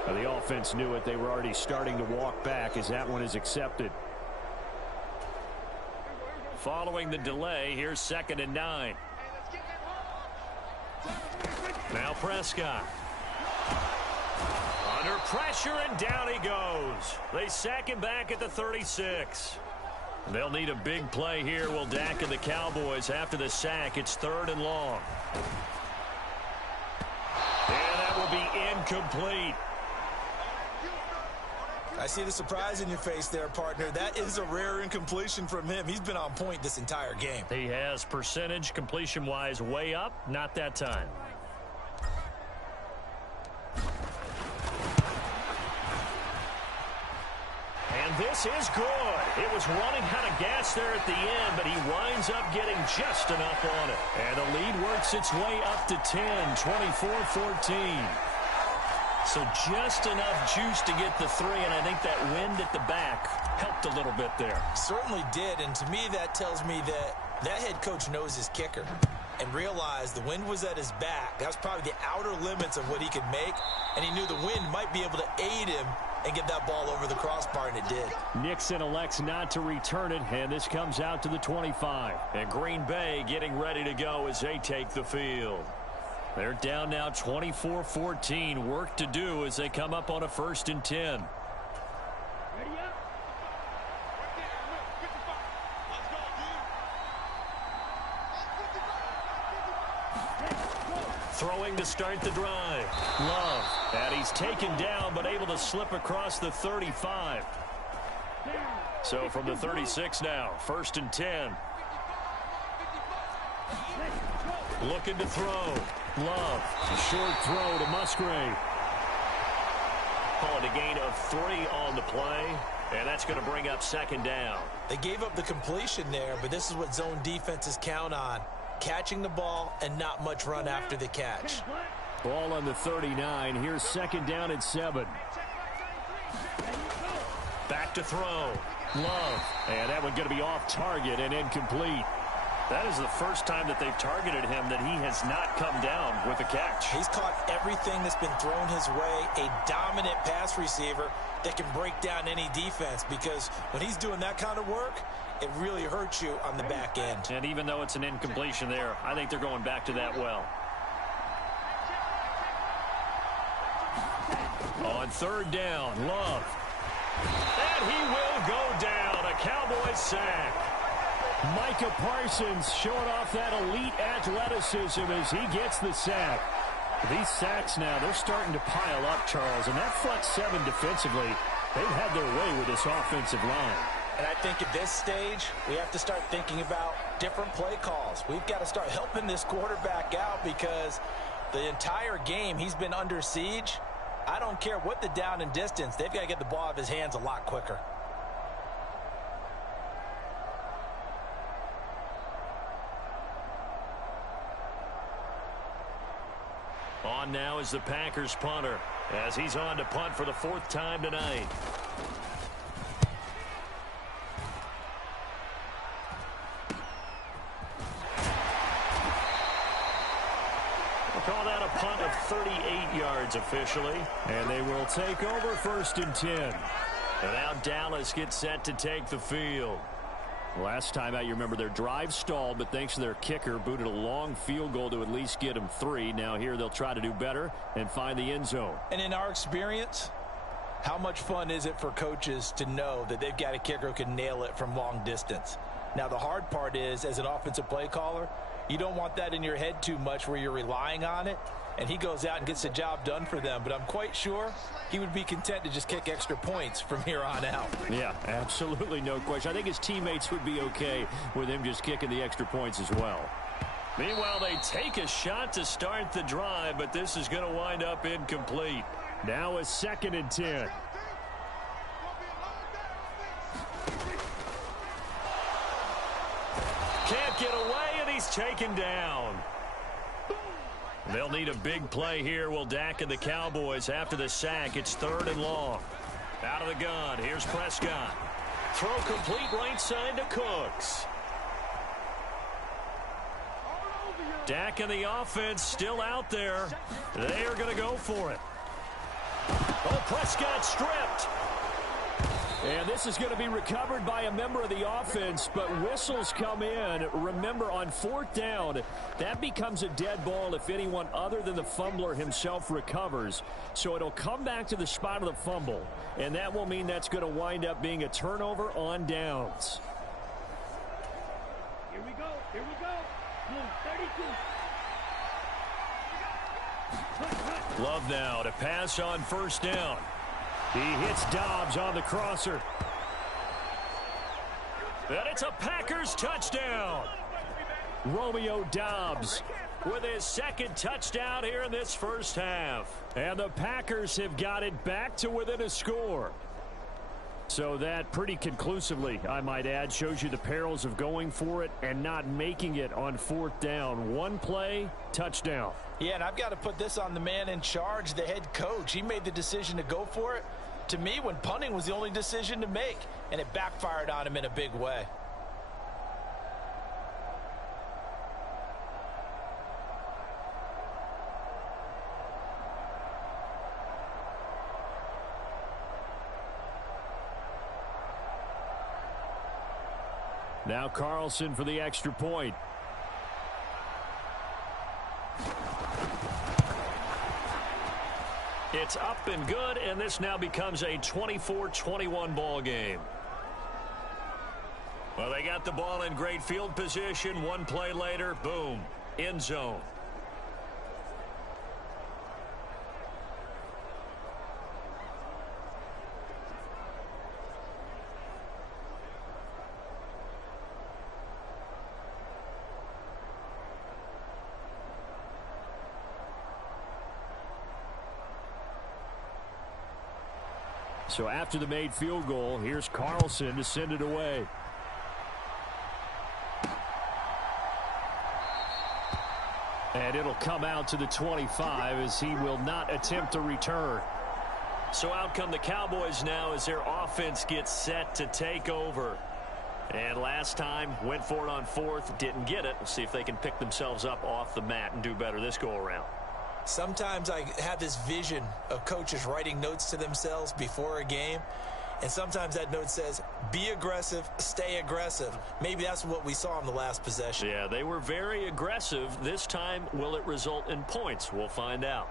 The offense knew it. They were already starting to walk back as that one is accepted. Following the delay, here's 2nd and 9. Now Prescott. Under pressure, and down he goes. They sack him back at the 36. They'll need a big play here, will Dak and the Cowboys. After the sack, it's 3rd and long. And that will be incomplete. I see the surprise in your face there, partner. That is a rare incompletion from him. He's been on point this entire game. He has percentage completion-wise way up. Not that time. And this is good. It was running out of gas there at the end, but he winds up getting just enough on it. And the lead works its way up to 10, 24-14. So just enough juice to get the 3, and I think that wind at the back helped a little bit there. Certainly did, and to me that tells me that head coach knows his kicker and realized the wind was at his back. That was probably the outer limits of what he could make, and he knew the wind might be able to aid him and get that ball over the crossbar, and it did. Nixon elects not to return it, and this comes out to the 25. And Green Bay getting ready to go as they take the field. They're down now 24-14. Work to do as they come up on a 1st and 10. Throwing to start the drive. Love. And he's taken down but able to slip across the 35. So from the 36 now, 1st and 10. Looking to throw. Love. A short throw to Musgrave. Call it a gain of 3 on the play. And that's going to bring up 2nd down. They gave up the completion there, but this is what zone defenses count on. Catching the ball and not much run after the catch. Ball on the 39. Here's 2nd down and 7. Back to throw. Love. And that one going to be off target and incomplete. That is the first time that they've targeted him that he has not come down with a catch. He's caught everything that's been thrown his way, a dominant pass receiver that can break down any defense, because when he's doing that kind of work, it really hurts you on the back end. And even though it's an incompletion there, I think they're going back to that well. On third down, Love. And he will go down. A Cowboys sack. Micah Parsons showing off that elite athleticism as he gets the sack. These sacks now, they're starting to pile up, Charles. And that front seven defensively, they've had their way with this offensive line. And I think at this stage, we have to start thinking about different play calls. We've got to start helping this quarterback out, because the entire game he's been under siege. I don't care what the down and distance. They've got to get the ball out of his hands a lot quicker. On now is the Packers punter, as he's on to punt for the fourth time tonight. Call that a punt of 38 yards officially. And they will take over 1st and 10. And now Dallas gets set to take the field. Last time out, you remember their drive stalled, but thanks to their kicker, booted a long field goal to at least get them 3. Now here they'll try to do better and find the end zone. And in our experience, how much fun is it for coaches to know that they've got a kicker who can nail it from long distance? Now the hard part is, as an offensive play caller, you don't want that in your head too much where you're relying on it, and he goes out and gets the job done for them. But I'm quite sure he would be content to just kick extra points from here on out. Yeah, absolutely no question. I think his teammates would be okay with him just kicking the extra points as well. Meanwhile, they take a shot to start the drive, but this is going to wind up incomplete. Now a 2nd and 10. Can't get away, and he's taken down. They'll need a big play here, will Dak and the Cowboys. After the sack, it's 3rd and long. Out of the gun, here's Prescott. Throw complete right side to Cooks. Dak and the offense still out there. They are going to go for it. Oh, Prescott stripped. And this is going to be recovered by a member of the offense, but whistles come in. Remember, on 4th down, that becomes a dead ball if anyone other than the fumbler himself recovers. So it'll come back to the spot of the fumble, and that will mean that's going to wind up being a turnover on downs. Here we go. Here we go. 32. Love now to pass on 1st down. He hits Dobbs on the crosser. And it's a Packers touchdown. Romeo Dobbs with his 2nd touchdown here in this first half. And the Packers have got it back to within a score. So that pretty conclusively, I might add, shows you the perils of going for it and not making it on 4th down. One play, touchdown. Yeah, and I've got to put this on the man in charge, the head coach. He made the decision to go for it. To me, when punting was the only decision to make, and it backfired on him in a big way. Now Carlson for the extra point. It's up and good, and this now becomes a 24-21 ball game. Well, they got the ball in great field position. One play later, boom, end zone. So after the made field goal, here's Carlson to send it away. And it'll come out to the 25 as he will not attempt a return. So out come the Cowboys now as their offense gets set to take over. And last time, went for it on fourth, didn't get it. We'll see if they can pick themselves up off the mat and do better this go-around. Sometimes I have this vision of coaches writing notes to themselves before a game, and sometimes that note says, be aggressive, stay aggressive. Maybe that's what we saw in the last possession. Yeah, they were very aggressive. This time, will it result in points? We'll find out.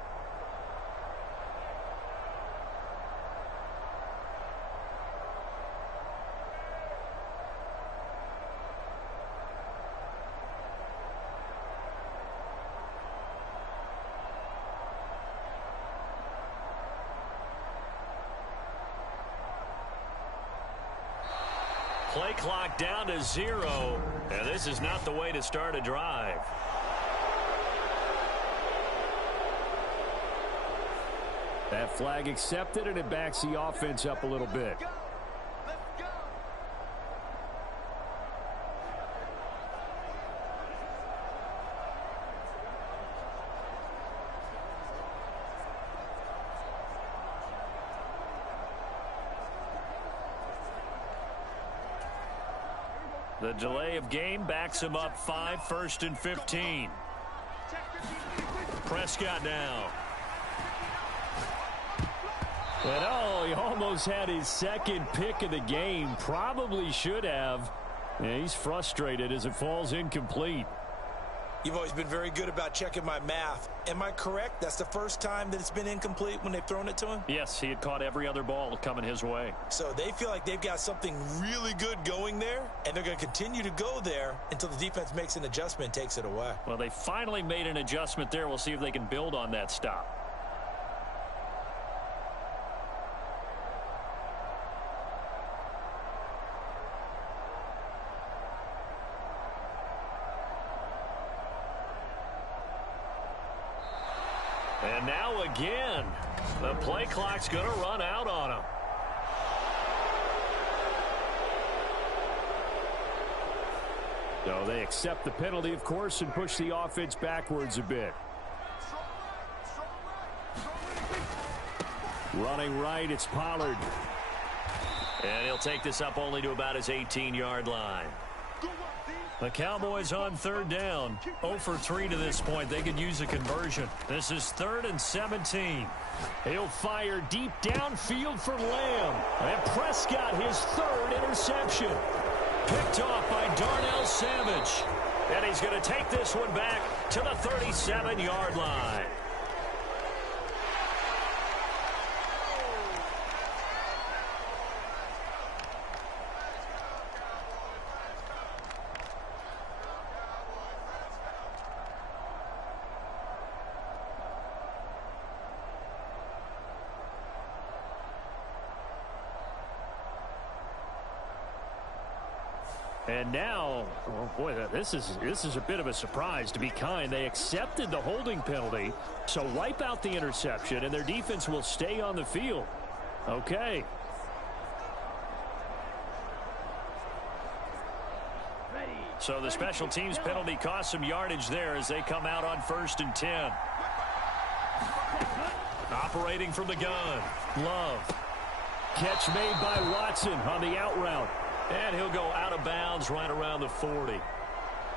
Play clock down to 0, and this is not the way to start a drive. That flag accepted, and it backs the offense up a little bit. The delay of game backs him up 5, 1st and 15. Prescott now. And oh, he almost had his second pick of the game. Probably should have. Yeah, he's frustrated as it falls incomplete. You've always been very good about checking my math. Am I correct? That's the first time that it's been incomplete when they've thrown it to him? Yes, he had caught every other ball coming his way. So they feel like they've got something really good going there, and they're going to continue to go there until the defense makes an adjustment and takes it away. Well, they finally made an adjustment there. We'll see if they can build on that stop. And now again, the play clock's going to run out on him. So they accept the penalty, of course, and push the offense backwards a bit. Running right, it's Pollard. And he'll take this up only to about his 18-yard line. The Cowboys on 3rd down. 0 for 3 to this point. They could use a conversion. This is 3rd and 17. He'll fire deep downfield for Lamb. And Prescott, his 3rd interception. Picked off by Darnell Savage. And he's going to take this one back to the 37-yard line. And now, oh boy, this is a bit of a surprise. To be kind, they accepted the holding penalty, so wipe out the interception, and their defense will stay on the field. Okay. So the special teams penalty cost some yardage there as they come out on 1st and 10. Operating from the gun, Love. Catch made by Watson on the out route. And he'll go out of bounds right around the 40.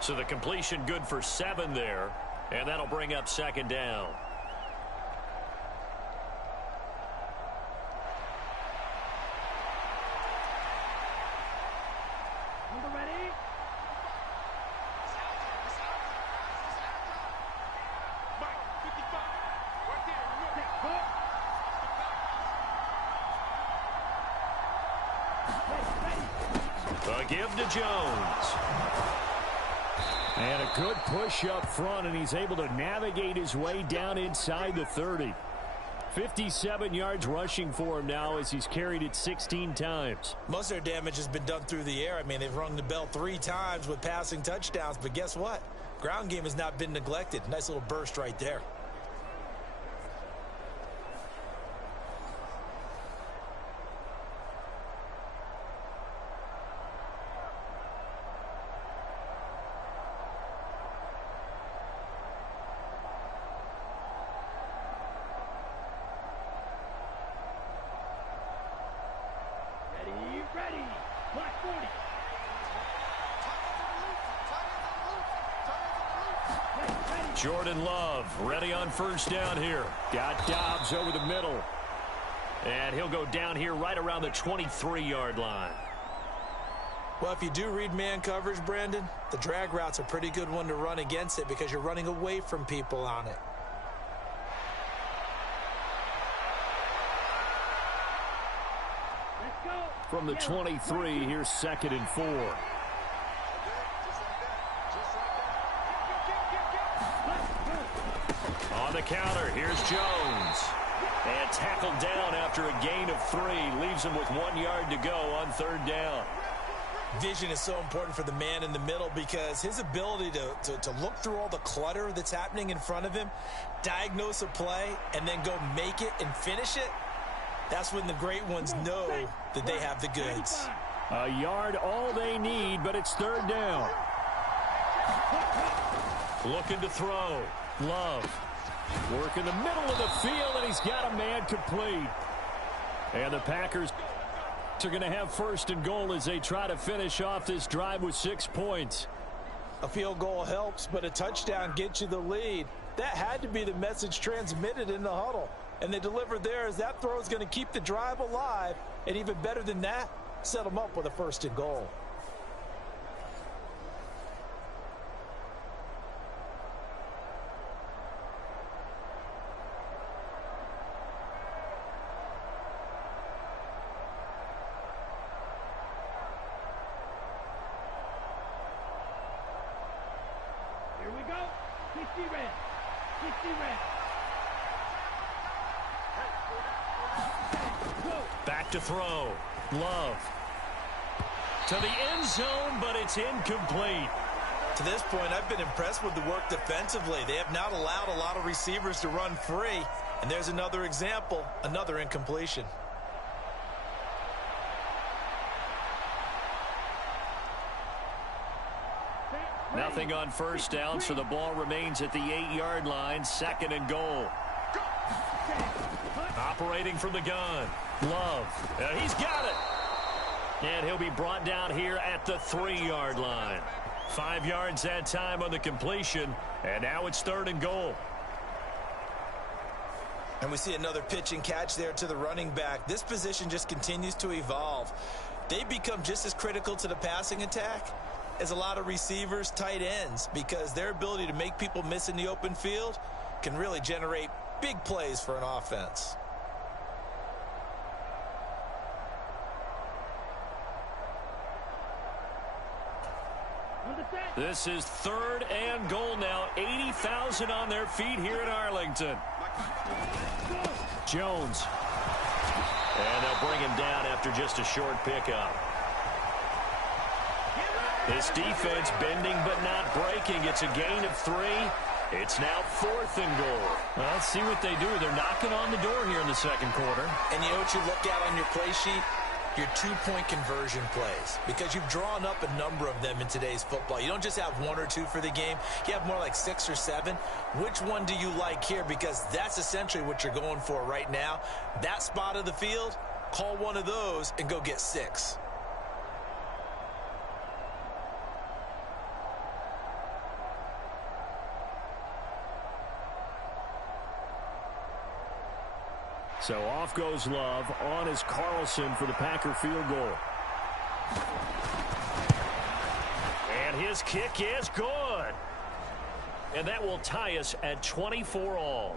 So the completion good for 7 there. And that'll bring up 2nd down. Ready? A give to Jones. And a good push up front, and he's able to navigate his way down inside the 30. 57 yards rushing for him now as he's carried it 16 times. Most of their damage has been done through the air. I mean, they've rung the bell 3 times with passing touchdowns, but guess what? Ground game has not been neglected. Nice little burst right there. Ready. Black 40. Jordan Love ready on first down here. Got Dobbs over the middle. And he'll go down here right around the 23-yard line. Well, if you do read man coverage, Brandon, the drag route's a pretty good one to run against it because you're running away from people on it. Let's go. From the 23, here's 2nd and 4. On the counter, here's Jones. And tackled down after a gain of 3. Leaves him with 1 yard to go on 3rd down. Vision is so important for the man in the middle because his ability to look through all the clutter that's happening in front of him, diagnose a play, and then go make it and finish it, that's when the great ones know that they have the goods. A yard all they need, but it's 3rd down. Looking to throw. Love. Work in the middle of the field, and he's got a man complete. And the Packers are going to have 1st and goal as they try to finish off this drive with 6 points. A field goal helps, but a touchdown gets you the lead. That had to be the message transmitted in the huddle. And they delivered there as that throw is going to keep the drive alive. And even better than that, set them up with a 1st and goal. Here we go. 60 red. 60 red. Back to throw. Love. To the end zone, but it's incomplete. To this point, I've been impressed with the work defensively. They have not allowed a lot of receivers to run free. And there's another example, another incompletion. Nothing on 1st down, so the ball remains at the 8-yard line. 2nd and goal. Operating from the gun. Love. He's got it. And he'll be brought down here at the 3-yard line. 5 yards that time on the completion. And now it's 3rd and goal. And we see another pitch and catch there to the running back. This position just continues to evolve. They become just as critical to the passing attack as a lot of receivers, tight ends, because their ability to make people miss in the open field can really generate big plays for an offense. This is 3rd and goal now. 80,000 on their feet here in Arlington. Jones. And they'll bring him down after just a short pickup. This defense bending but not breaking. It's a gain of 3. It's now 4th and goal. Well, let's see what they do. They're knocking on the door here in the 2nd quarter. And you know what you look at on your play sheet? Your 2-point conversion plays, because you've drawn up a number of them in today's football. You don't just have 1 or 2 for the game. You have more like 6 or 7. Which one do you like here? Because that's essentially what you're going for right now. That spot of the field, call one of those and go get 6. So off goes Love. On is Carlson for the Packer field goal. And his kick is good. And that will tie us at 24 all.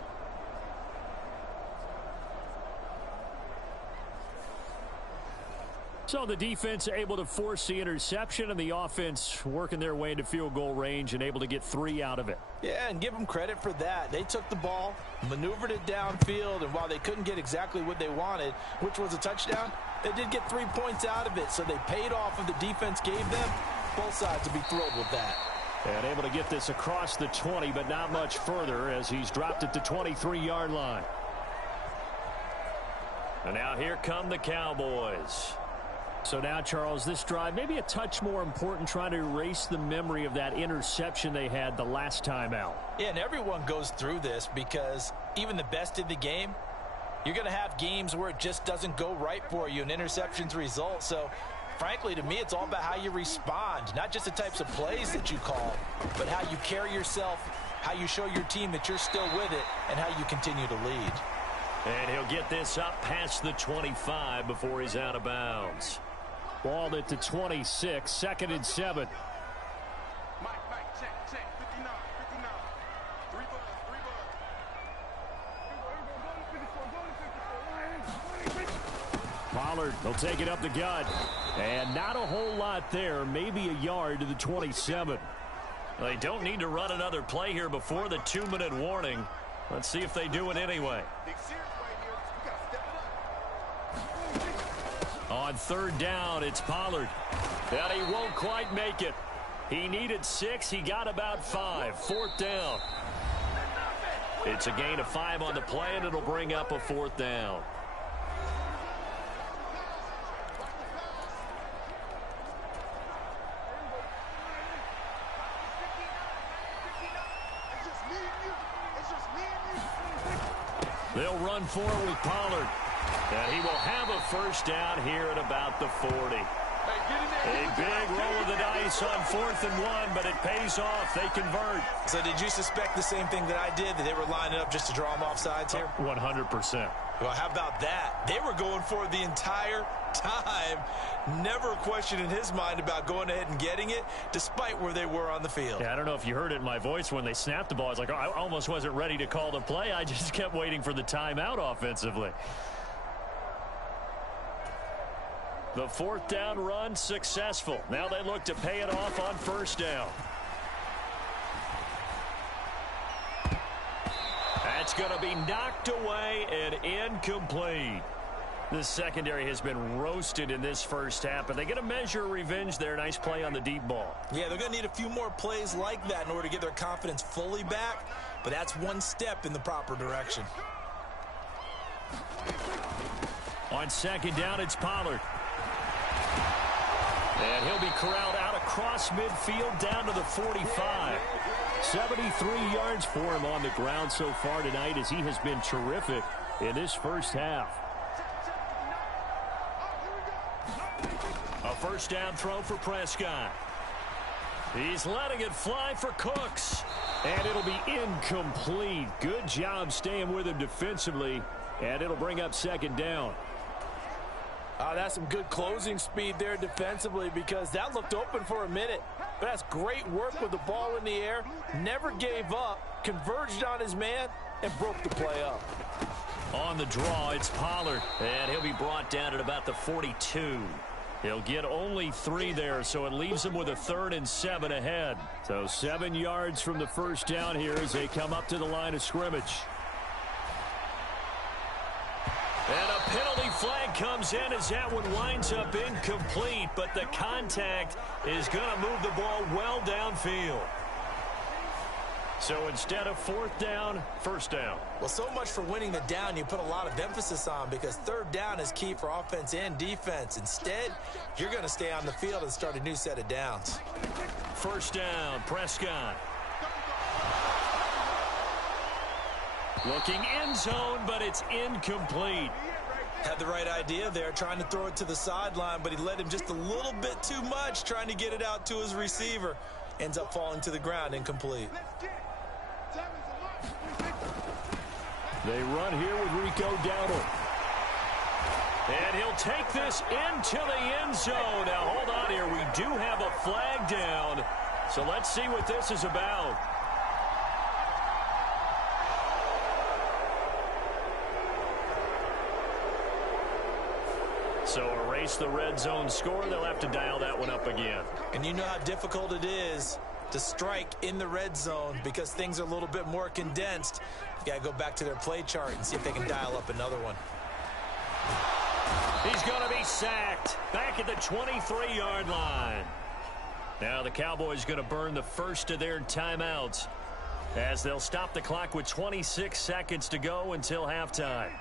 So the defense able to force the interception, and the offense working their way into field goal range and able to get 3 out of it. Yeah, and give them credit for that. They took the ball, maneuvered it downfield, and while they couldn't get exactly what they wanted, which was a touchdown, they did get 3 points out of it. So they paid off what the defense gave them. Both sides will be thrilled with that. And able to get this across the 20, but not much further as he's dropped at the 23-yard line. And now here come the Cowboys. So now, Charles, this drive maybe a touch more important, trying to erase the memory of that interception they had the last time out. Yeah, and everyone goes through this because even the best in the game, you're going to have games where it just doesn't go right for you and interceptions result. So, frankly, to me, it's all about how you respond, not just the types of plays that you call, but how you carry yourself how you show your team that you're still with it, and how you continue to lead. And he'll get this up past the 25 before he's out of bounds. Ball at the 26, 2nd and 7. Check. 59. 3 buzz. Pollard, they'll take it up the gut. And not a whole lot there, maybe a yard to the 27. They don't need to run another play here before the 2-minute warning. Let's see if they do it anyway. On 3rd down, it's Pollard. And he won't quite make it. He needed 6. He got about 5. 4th down. It's a gain of 5 on the play, and it'll bring up a 4th down. They'll run for it with Pollard. And he will have a 1st down here at about the 40. A big roll of the dice on 4th and 1, but it pays off. They convert. So did you suspect the same thing that I did, that they were lining up just to draw them off sides here? 100%. Well, how about that? They were going for it the entire time. Never a question in his mind about going ahead and getting it, despite where they were on the field. Yeah, I don't know if you heard it in my voice when they snapped the ball. I was like, oh, I almost wasn't ready to call the play. I just kept waiting for the timeout offensively. The 4th down run successful. Now they look to pay it off on 1st down. That's going to be knocked away and incomplete. The secondary has been roasted in this first half, but they get a measure of revenge there. Nice play on the deep ball. Yeah, they're going to need a few more plays like that in order to get their confidence fully back, but that's one step in the proper direction. On 2nd down, it's Pollard. And he'll be corralled out across midfield down to the 45. 73 yards for him on the ground so far tonight, as he has been terrific in this first half. A 1st down throw for Prescott. He's letting it fly for Cooks. And it'll be incomplete. Good job staying with him defensively. And it'll bring up 2nd down. That's some good closing speed there defensively, because that looked open for a minute. But that's great work with the ball in the air. Never gave up. Converged on his man and broke the play up. On the draw, it's Pollard. And he'll be brought down at about the 42. He'll get only 3 there, so it leaves him with a 3rd and 7 ahead. So 7 yards from the 1st down here as they come up to the line of scrimmage. And a penalty flag comes in as that one winds up incomplete, but the contact is going to move the ball well downfield. So instead of 4th down, 1st down. Well, so much for winning the down you put a lot of emphasis on, because 3rd down is key for offense and defense. Instead, you're going to stay on the field and start a new set of downs. 1st down, Prescott. Looking end zone, but it's incomplete. Had the right idea there, trying to throw it to the sideline, but he led him just a little bit too much, trying to get it out to his receiver. Ends up falling to the ground, incomplete. They run here with Rico Dowdle. And he'll take this into the end zone. Now, hold on here. We do have a flag down. So let's see what this is about. So erase the red zone score. They'll have to dial that one up again. And you know how difficult it is to strike in the red zone, because things are a little bit more condensed. You got to go back to their play chart and see if they can dial up another one. He's going to be sacked back at the 23-yard line. Now the Cowboys going to burn the first of their timeouts as they'll stop the clock with 26 seconds to go until halftime.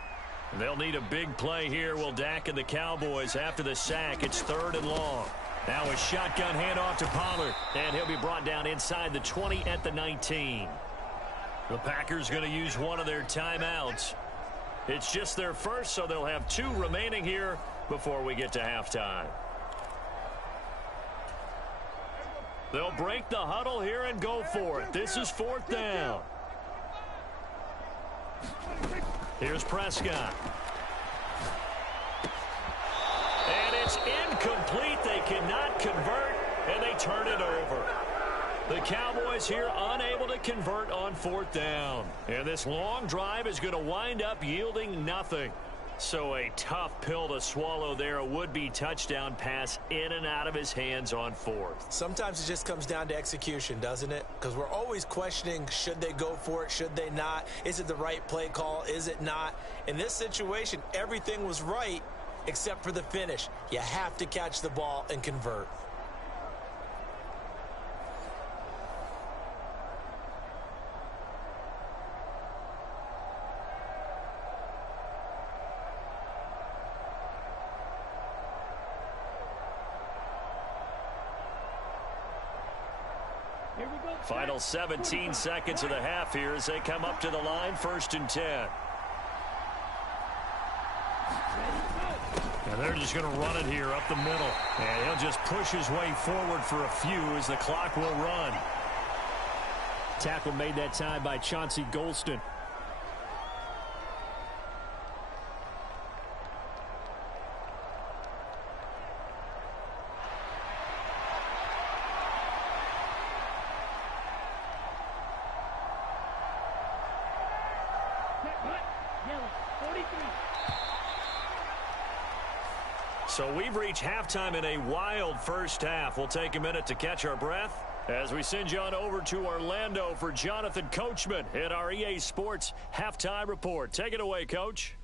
They'll need a big play here, will Dak and the Cowboys after the sack. It's 3rd and long. Now a shotgun handoff to Pollard, and he'll be brought down inside the 20 at the 19. The Packers going to use one of their timeouts. It's just their first, so they'll have 2 remaining here before we get to halftime. They'll break the huddle here and go for it. This is 4th down. Here's Prescott. And it's incomplete. They cannot convert, and they turn it over. The Cowboys here unable to convert on 4th down. And this long drive is going to wind up yielding nothing. So a tough pill to swallow there. A would-be touchdown pass in and out of his hands on 4th. Sometimes it just comes down to execution, doesn't it? Because we're always questioning, should they go for it, should they not? Is it the right play call, is it not? In this situation, everything was right except for the finish. You have to catch the ball and convert. Final 17 seconds of the half here as they come up to the line, 1st and 10. And they're just going to run it here up the middle. And he'll just push his way forward for a few as the clock will run. Tackle made that time by Chauncey Golston. So we've reached halftime in a wild first half. We'll take a minute to catch our breath as we send you on over to Orlando for Jonathan Coachman in our EA Sports Halftime Report. Take it away, Coach.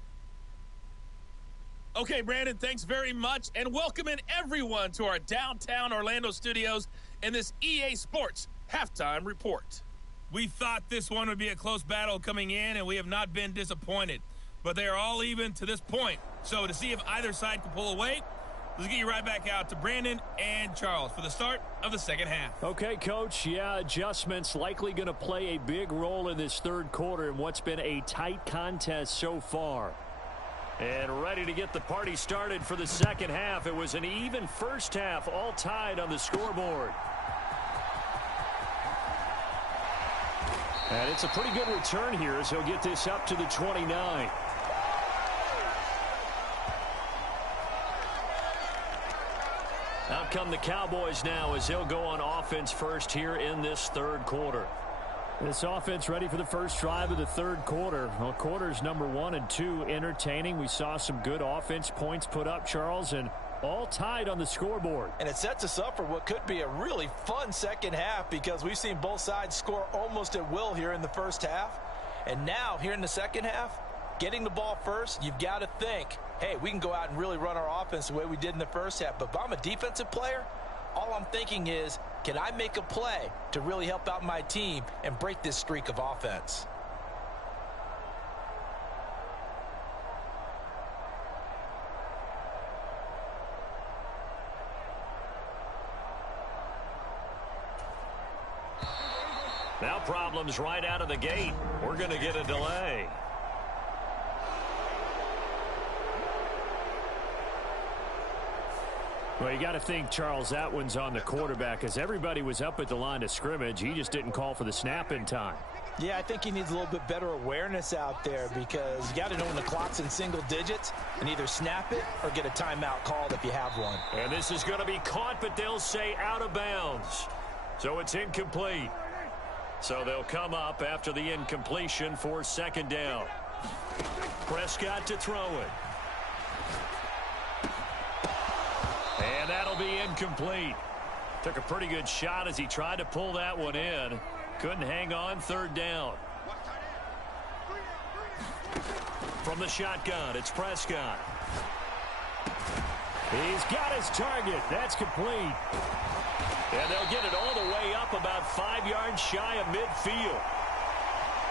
Okay, Brandon, thanks very much, and welcome in everyone to our downtown Orlando studios in this EA Sports Halftime Report. We thought this one would be a close battle coming in, and we have not been disappointed. But they are all even to this point. So to see if either side can pull away, let's get you right back out to Brandon and Charles for the start of the second half. Okay, Coach. Yeah, adjustments likely going to play a big role in this third quarter in what's been a tight contest so far. And ready to get the party started for the second half. It was an even first half, all tied on the scoreboard. And it's a pretty good return here as he'll get this up to the 29. Out come the Cowboys now as they'll go on offense first here in this third quarter. This offense ready for the first drive of the third quarter. Well, quarters number 1 and 2 entertaining. We saw some good offense points put up, Charles, and all tied on the scoreboard. And it sets us up for what could be a really fun second half because we've seen both sides score almost at will here in the first half. And now, here in the second half, getting the ball first, you've got to think, hey, we can go out and really run our offense the way we did in the first half. But if I'm a defensive player, all I'm thinking is, can I make a play to really help out my team and break this streak of offense? Now problems right out of the gate. We're going to get a delay. Well, you got to think, Charles, that one's on the quarterback as everybody was up at the line of scrimmage. He just didn't call for the snap in time. Yeah, I think he needs a little bit better awareness out there because you got to know when the clock's in single digits and either snap it or get a timeout called if you have one. And this is going to be caught, but they'll say out of bounds. So it's incomplete. So they'll come up after the incompletion for second down. Prescott to throw it. And that'll be incomplete. Took a pretty good shot as he tried to pull that one in. Couldn't hang on, third down. From the shotgun, it's Prescott. He's got his target. That's complete. And they'll get it all the way up about 5 yards shy of midfield.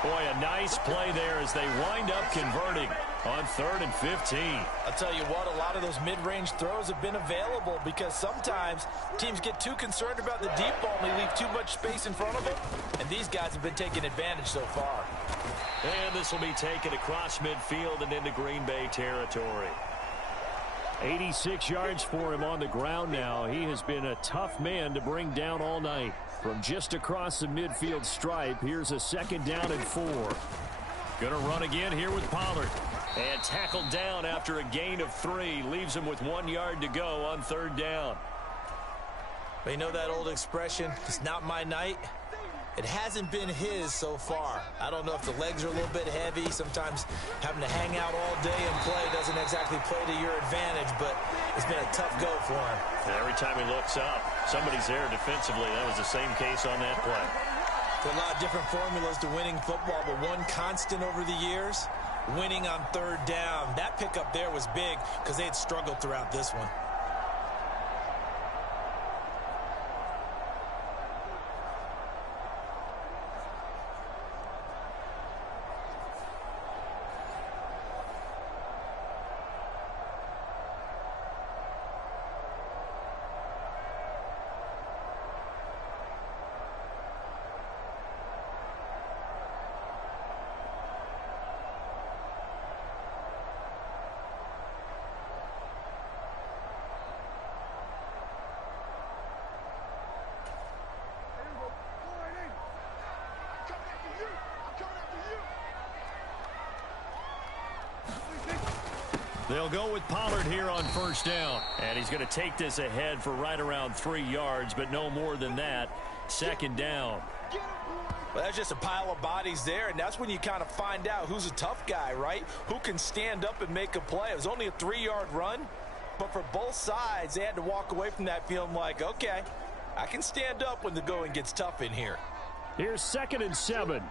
Boy, a nice play there as they wind up converting on 3rd and 15. I'll tell you what, a lot of those mid-range throws have been available because sometimes teams get too concerned about the deep ball and they leave too much space in front of them. And these guys have been taking advantage so far. And this will be taken across midfield and into Green Bay territory. 86 yards for him on the ground now. He has been a tough man to bring down all night. From just across the midfield stripe, here's a 2nd down and 4. Going to run again here with Pollard. And tackled down after a gain of 3. Leaves him with 1 yard to go on 3rd down. But you know that old expression, it's not my night? It hasn't been his so far. I don't know if the legs are a little bit heavy. Sometimes having to hang out all day and play doesn't exactly play to your advantage, but it's been a tough go for him. And every time he looks up, somebody's there defensively. That was the same case on that play. There are a lot of different formulas to winning football, but one constant over the years, winning on 3rd down. That pickup there was big because they had struggled throughout this one. They'll go with Pollard here on 1st down. And he's going to take this ahead for right around 3 yards, but no more than that. 2nd down. Well, that's just a pile of bodies there, and that's when you kind of find out who's a tough guy, right? Who can stand up and make a play. It was only a 3-yard run, but for both sides, they had to walk away from that feeling like, okay, I can stand up when the going gets tough in here. Here's 2nd and 7.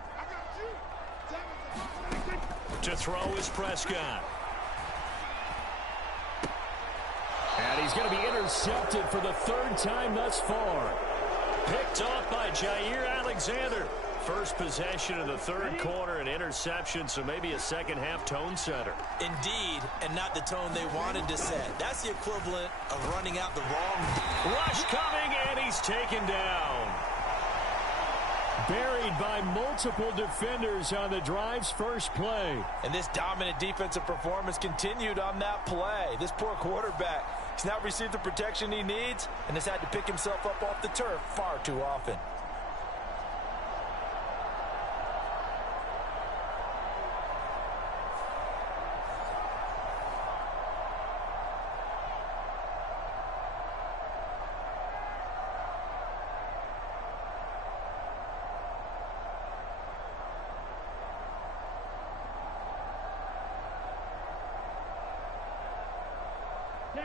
To throw is Prescott. And he's going to be intercepted for the 3rd time thus far. Picked off by Jair Alexander. First possession of the 3rd quarter, an interception, so maybe a second-half tone setter. Indeed, and not the tone they wanted to set. That's the equivalent of running out the wrong. Rush coming, and he's taken down. Buried by multiple defenders on the drive's first play. And this dominant defensive performance continued on that play. This poor quarterback has not received the protection he needs and has had to pick himself up off the turf far too often.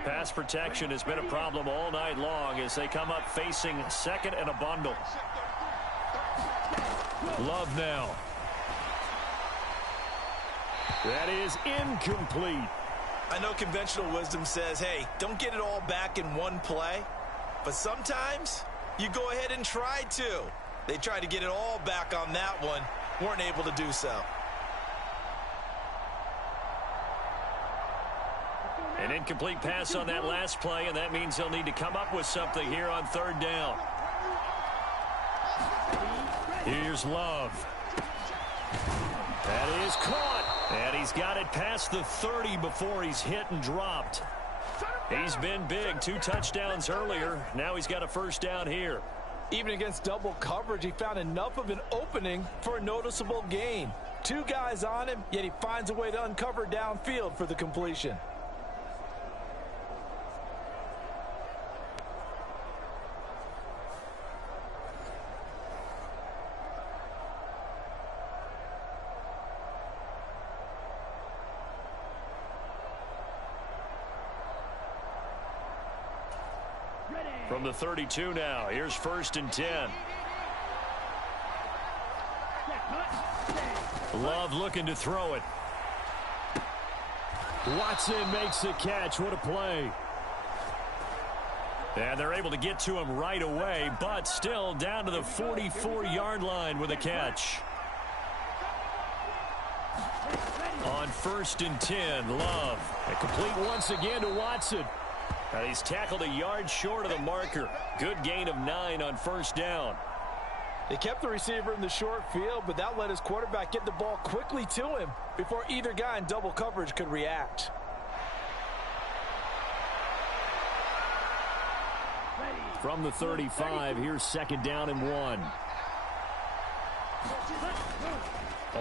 Pass protection has been a problem all night long as they come up facing 2nd and a bundle. Love now. That is incomplete. I know conventional wisdom says, hey, don't get it all back in one play. But sometimes you go ahead and try to. They tried to get it all back on that one. Weren't able to do so. An incomplete pass on that last play, and that means they'll need to come up with something here on 3rd down. Here's Love. That is caught. And he's got it past the 30 before he's hit and dropped. He's been big. 2 touchdowns earlier. Now he's got a 1st down here. Even against double coverage, he found enough of an opening for a noticeable gain. 2 guys on him, yet he finds a way to uncover downfield for the completion. From the 32 now, here's 1st and 10. Love looking to throw it. Watson makes the catch. What a play. And they're able to get to him right away, but still down to the 44-yard line with a catch. On 1st and 10, Love. And complete once again to Watson. And he's tackled a yard short of the marker. Good gain of 9 on 1st down. They kept the receiver in the short field, but that let his quarterback get the ball quickly to him before either guy in double coverage could react. From the 35, here's 2nd down and 1.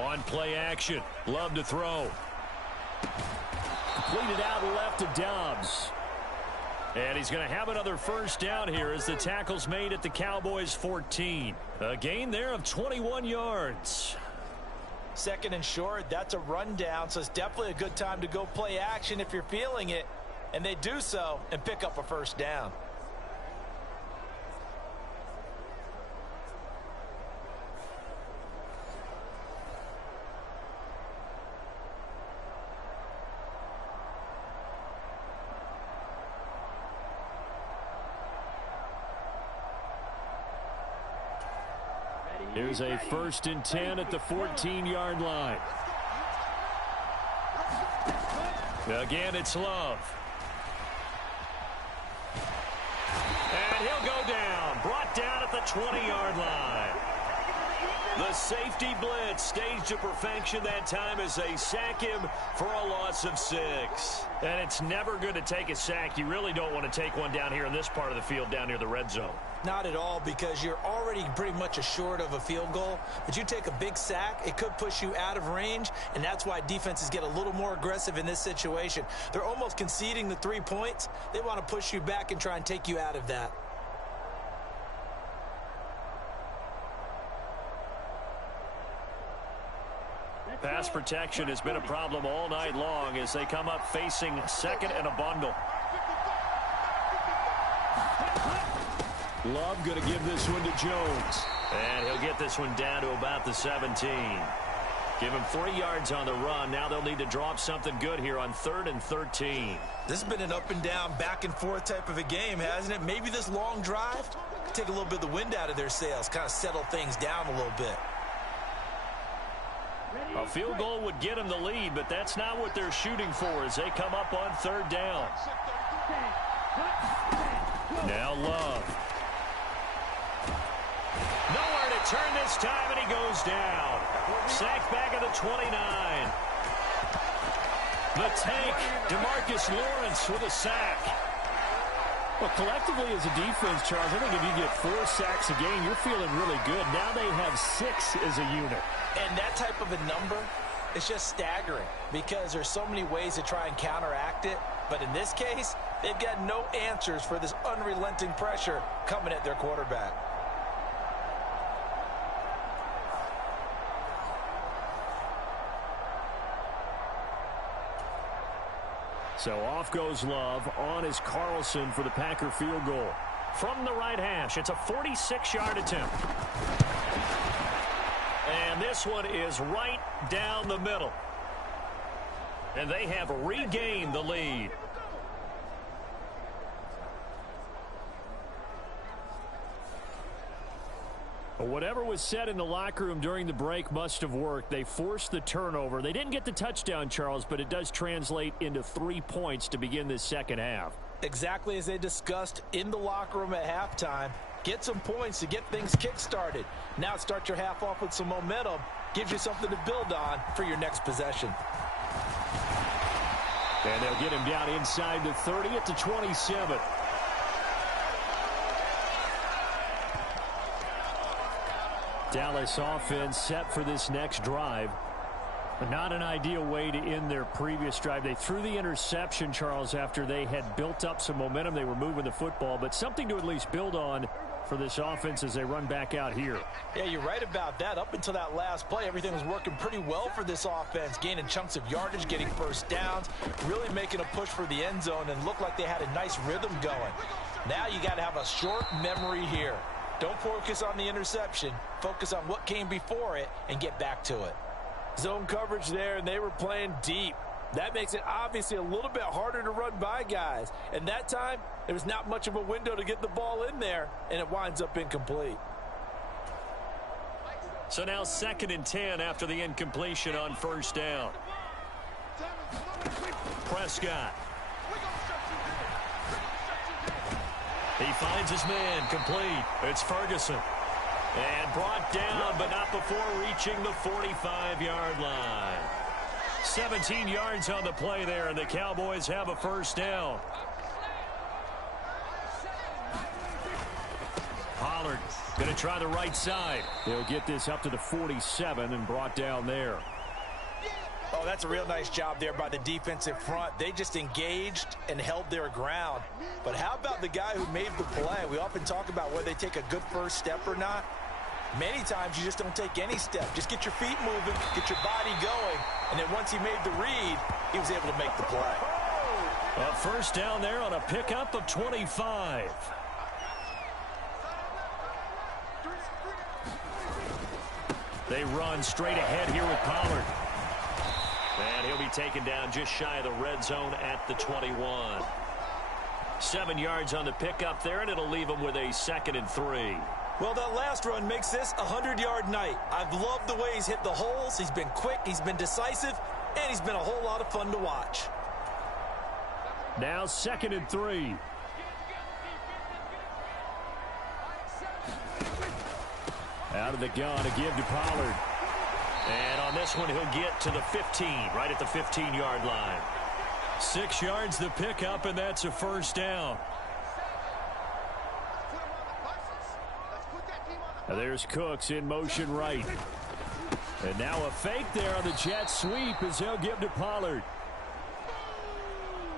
On play action. Love to throw. Completed out left to Dobbs. And he's going to have another 1st down here as the tackle's made at the Cowboys 14. A gain there of 21 yards. 2nd and short, that's a rundown, so it's definitely a good time to go play action if you're feeling it. And they do so and pick up a 1st down. Here's a 1st and 10 at the 14-yard line. Again, it's Love. And he'll go down. Brought down at the 20-yard line. The safety blitz staged to perfection that time as they sack him for a loss of 6. And it's never good to take a sack. You really don't want to take one down here in this part of the field down near the red zone. Not at all, because you're already pretty much assured of a field goal. But you take a big sack, it could push you out of range, and that's why defenses get a little more aggressive in this situation. They're almost conceding the 3 points. They want to push you back and try and take you out of that. Pass protection has been a problem all night long as they come up facing 2nd and a bundle. Love going to give this one to Jones. And he'll get this one down to about the 17. Give him 3 yards on the run. Now they'll need to drop something good here on 3rd and 13. This has been an up and down, back and forth type of a game, hasn't it? Maybe this long drive take a little bit of the wind out of their sails, kind of settle things down a little bit. A field goal would get them the lead, but that's not what they're shooting for as they come up on 3rd down. Now Love. Nowhere to turn this time, and he goes down. Sacked back at the 29. The tank, DeMarcus Lawrence with a sack. Well, collectively as a defense, Charles, I think if you get 4 sacks a game, you're feeling really good. Now they have 6 as a unit. And that type of a number is just staggering because there's so many ways to try and counteract it. But in this case, they've got no answers for this unrelenting pressure coming at their quarterback. So off goes Love. On is Carlson for the Packer field goal. From the right hash, it's a 46-yard attempt. And this one is right down the middle. And they have regained the lead. Whatever was said in the locker room during the break must have worked. They forced the turnover. They didn't get the touchdown, Charles, but it does translate into 3 points to begin this second half. Exactly as they discussed in the locker room at halftime. Get some points to get things kick-started. Now start your half off with some momentum. Gives you something to build on for your next possession. And they'll get him down inside the 30 at the 27. Dallas offense set for this next drive. But not an ideal way to end their previous drive. They threw the interception, Charles, after they had built up some momentum. They were moving the football, but something to at least build on for this offense as they run back out here. Yeah, you're right about that. Up until that last play, everything was working pretty well for this offense, gaining chunks of yardage, getting 1st downs, really making a push for the end zone, and looked like they had a nice rhythm going. Now you got to have a short memory here. Don't focus on the interception. Focus on what came before it and get back to it. Zone coverage there, and they were playing deep. That makes it obviously a little bit harder to run by guys. And that time, there was not much of a window to get the ball in there, and it winds up incomplete. So now 2nd and 10 after the incompletion on 1st down. Prescott. He finds his man complete. It's Ferguson. And brought down, but not before reaching the 45-yard line. 17 yards on the play there, and the Cowboys have a 1st down. Pollard going to try the right side. He'll get this up to the 47 and brought down there. Oh, that's a real nice job there by the defensive front. They just engaged and held their ground. But how about the guy who made the play? We often talk about whether they take a good first step or not. Many times you just don't take any step. Just get your feet moving, get your body going, and then once he made the read, he was able to make the play. A first down there on a pickup of 25. They run straight ahead here with Pollard. And he'll be taken down just shy of the red zone at the 21. 7 yards on the pickup there, and it'll leave him with a 2nd and 3. Well, that last run makes this a 100-yard night. I've loved the way he's hit the holes. He's been quick, he's been decisive, and he's been a whole lot of fun to watch. Now 2nd and 3. Out of the gun to give to Pollard. And on this one, he'll get to the 15, right at the 15-yard line. 6 yards the pickup, and that's a first down. Now there's Cooks in motion right. And now a fake there on the jet sweep as they'll give to Pollard.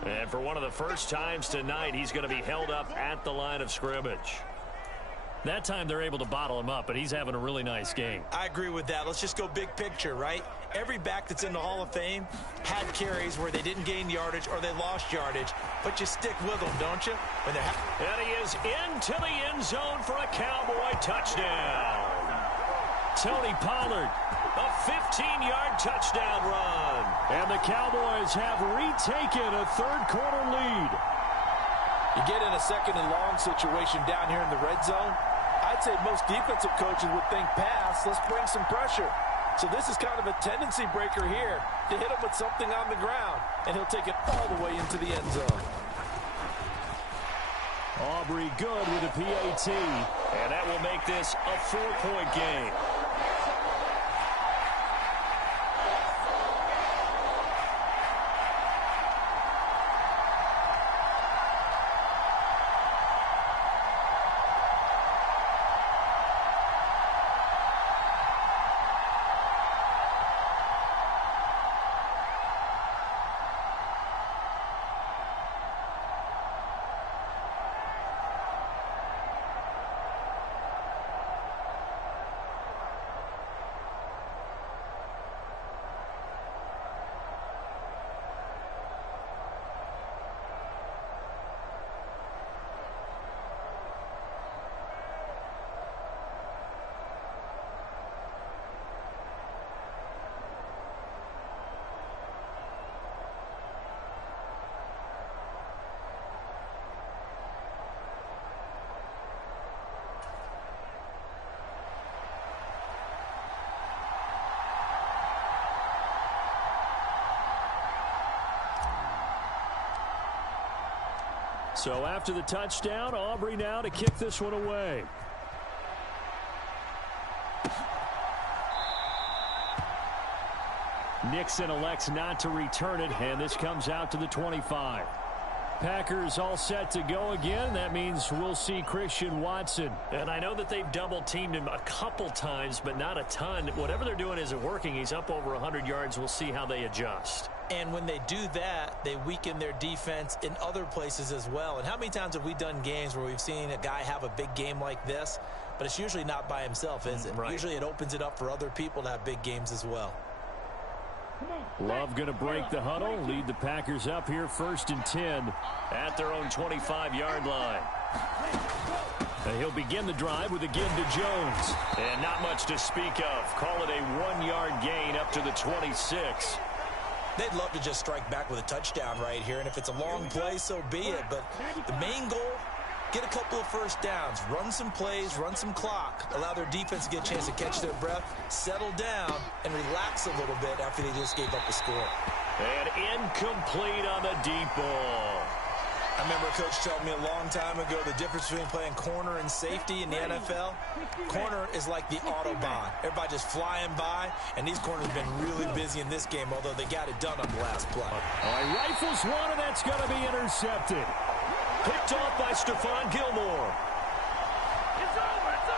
And for one of the first times tonight, he's going to be held up at the line of scrimmage. That time they're able to bottle him up, but he's having a really nice game. I agree with that. Let's just go big picture, right? Every back that's in the Hall of Fame had carries where they didn't gain yardage or they lost yardage, but you stick with them, don't you? When and he is into the end zone for a Cowboy touchdown. Tony Pollard, a 15-yard touchdown run. And the Cowboys have retaken a third-quarter lead. You get in a 2nd and long situation down here in the red zone, I'd say most defensive coaches would think pass, let's bring some pressure. So this is kind of a tendency breaker here to hit him with something on the ground, and he'll take it all the way into the end zone. Aubrey good with a PAT, and that will make this a 4-point game. So after the touchdown, Aubrey now to kick this one away. Nixon elects not to return it, and this comes out to the 25. Packers all set to go again. That means we'll see Christian Watson. And I know that they've double-teamed him a couple times, but not a ton. Whatever they're doing isn't working. He's up over 100 yards. We'll see how they adjust. And when they do that, they weaken their defense in other places as well. And how many times have we done games where we've seen a guy have a big game like this, but it's usually not by himself, is it? Right. Usually it opens it up for other people to have big games as well. Love going to break the huddle, lead the Packers up here 1st and 10 at their own 25-yard line. And he'll begin the drive with a give to Jones. And not much to speak of. Call it a 1-yard gain up to the 26. They'd love to just strike back with a touchdown right here, and if it's a long play, so be it. But the main goal, get a couple of first downs, run some plays, run some clock, allow their defense to get a chance to catch their breath, settle down, and relax a little bit after they just gave up a score. And incomplete on the deep ball. I remember a coach telling me a long time ago the difference between playing corner and safety in the NFL. Corner is like the Autobahn. Everybody just flying by, and these corners have been really busy in this game, although they got it done on the last play. All right, rifles one, and that's going to be intercepted. Picked off by Stephon Gilmore. It's over, it's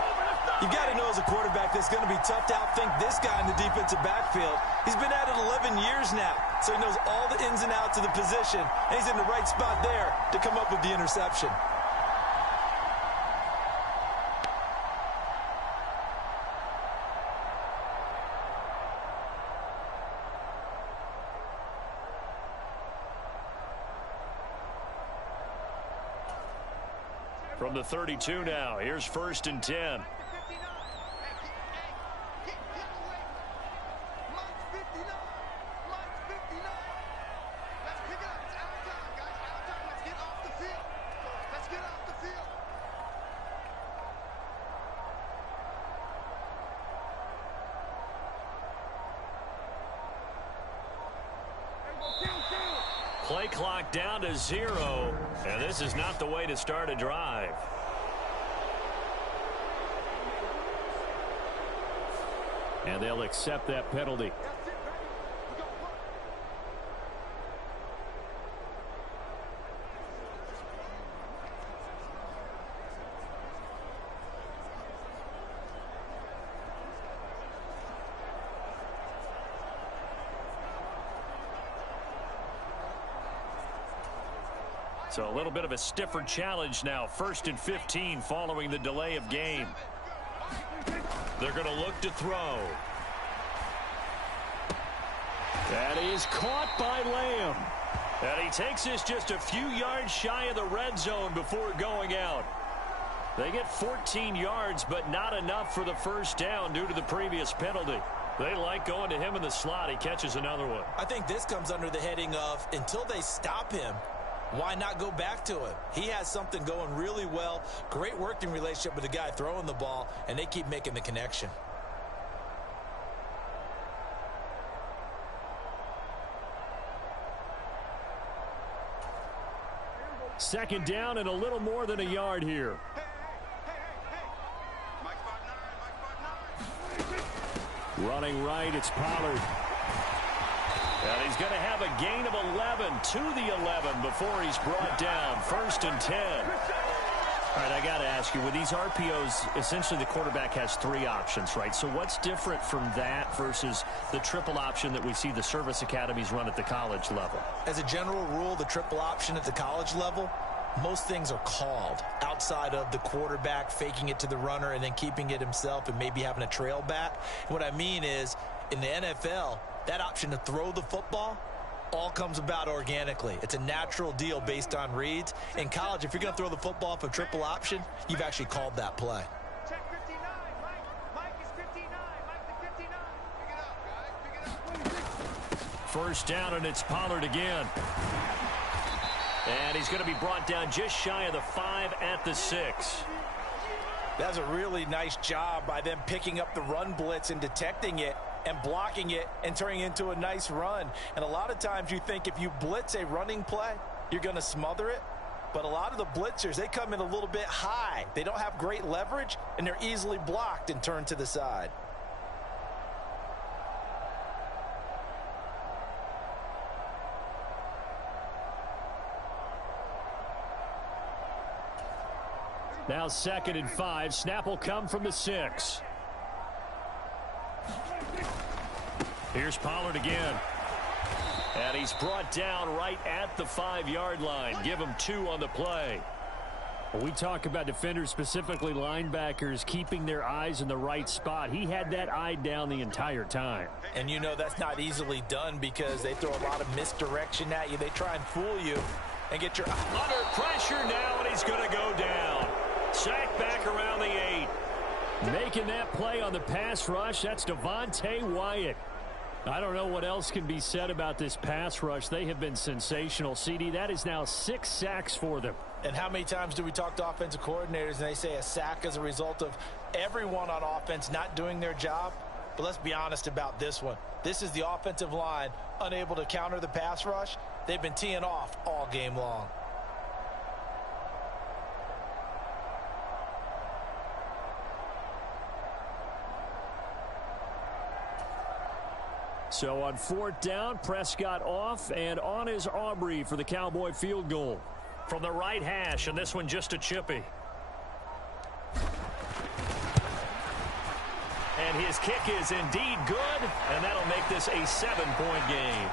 quarterback that's going to be tough to outthink this guy in the defensive backfield. He's been at it 11 years now, so he knows all the ins and outs of the position, and he's in the right spot there to come up with the interception. From the 32 now, here's 1st and 10. Play clock down to 0, and this is not the way to start a drive. And they'll accept that penalty. So a little bit of a stiffer challenge now. 1st and 15 following the delay of game. They're going to look to throw. That is caught by Lamb. And he takes this just a few yards shy of the red zone before going out. They get 14 yards, but not enough for the first down due to the previous penalty. They like going to him in the slot. He catches another one. I think this comes under the heading of until they stop him, why not go back to him? He has something going really well. Great working relationship with the guy throwing the ball, and they keep making the connection. Second down and a little more than a yard here. Running right, it's Pollard. And he's going to have a gain of 11 to the 11 before he's brought down. 1st and 10. All right, I got to ask you, with these RPOs, essentially the quarterback has 3 options, right? So what's different from that versus the triple option that we see the service academies run at the college level? As a general rule, the triple option at the college level, most things are called outside of the quarterback faking it to the runner and then keeping it himself and maybe having a trail back. What I mean is, in the NFL, that option to throw the football all comes about organically. It's a natural deal based on reads. In college, if you're going to throw the football for triple option, you've actually called that play. Check 59, Mike is 59, Mike to 59. Pick it up, guys, pick it up. First down, and it's Pollard again. And he's going to be brought down just shy of the 5 at the 6. That's a really nice job by them picking up the run blitz and detecting it and blocking it and turning it into a nice run. And a lot of times you think if you blitz a running play, you're going to smother it. But a lot of the blitzers, they come in a little bit high. They don't have great leverage, and they're easily blocked and turned to the side. Now 2nd and 5. Snap will come from the 6. Here's Pollard again. And he's brought down right at the 5-yard line. Give him 2 on the play. When we talk about defenders, specifically linebackers, keeping their eyes in the right spot, he had that eye down the entire time. And you know that's not easily done because they throw a lot of misdirection at you. They try and fool you and get your... Under pressure now, and he's going to go down. Sacked back around the 8. Making that play on the pass rush, that's Devontae Wyatt. I don't know what else can be said about this pass rush. They have been sensational. CD, that is now 6 sacks for them. And how many times do we talk to offensive coordinators and they say a sack as a result of everyone on offense not doing their job? But let's be honest about this one. This is the offensive line unable to counter the pass rush. They've been teeing off all game long. So on 4th down, Prescott off, and on is Aubrey for the Cowboy field goal. From the right hash, and this one just a chippy. And his kick is indeed good, and that'll make this a 7-point game.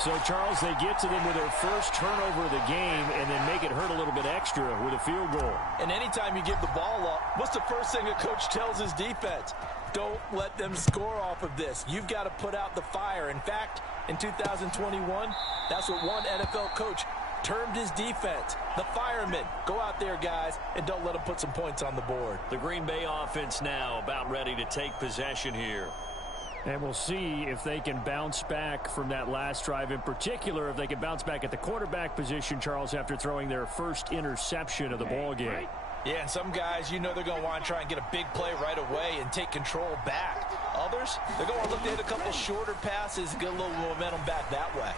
So, Charles, they get to them with their first turnover of the game and then make it hurt a little bit extra with a field goal. And anytime you give the ball up, what's the first thing a coach tells his defense? Don't let them score off of this. You've got to put out the fire. In fact, in 2021, that's what one NFL coach termed his defense. The firemen. Go out there, guys, and don't let them put some points on the board. The Green Bay offense now about ready to take possession here. And we'll see if they can bounce back from that last drive, in particular if they can bounce back at the quarterback position, Charles, after throwing their first interception of the ball game. Yeah, and some guys, you know they're going to want to try and get a big play right away and take control back. Others, they're going to look to hit a couple shorter passes and get a little momentum back that way.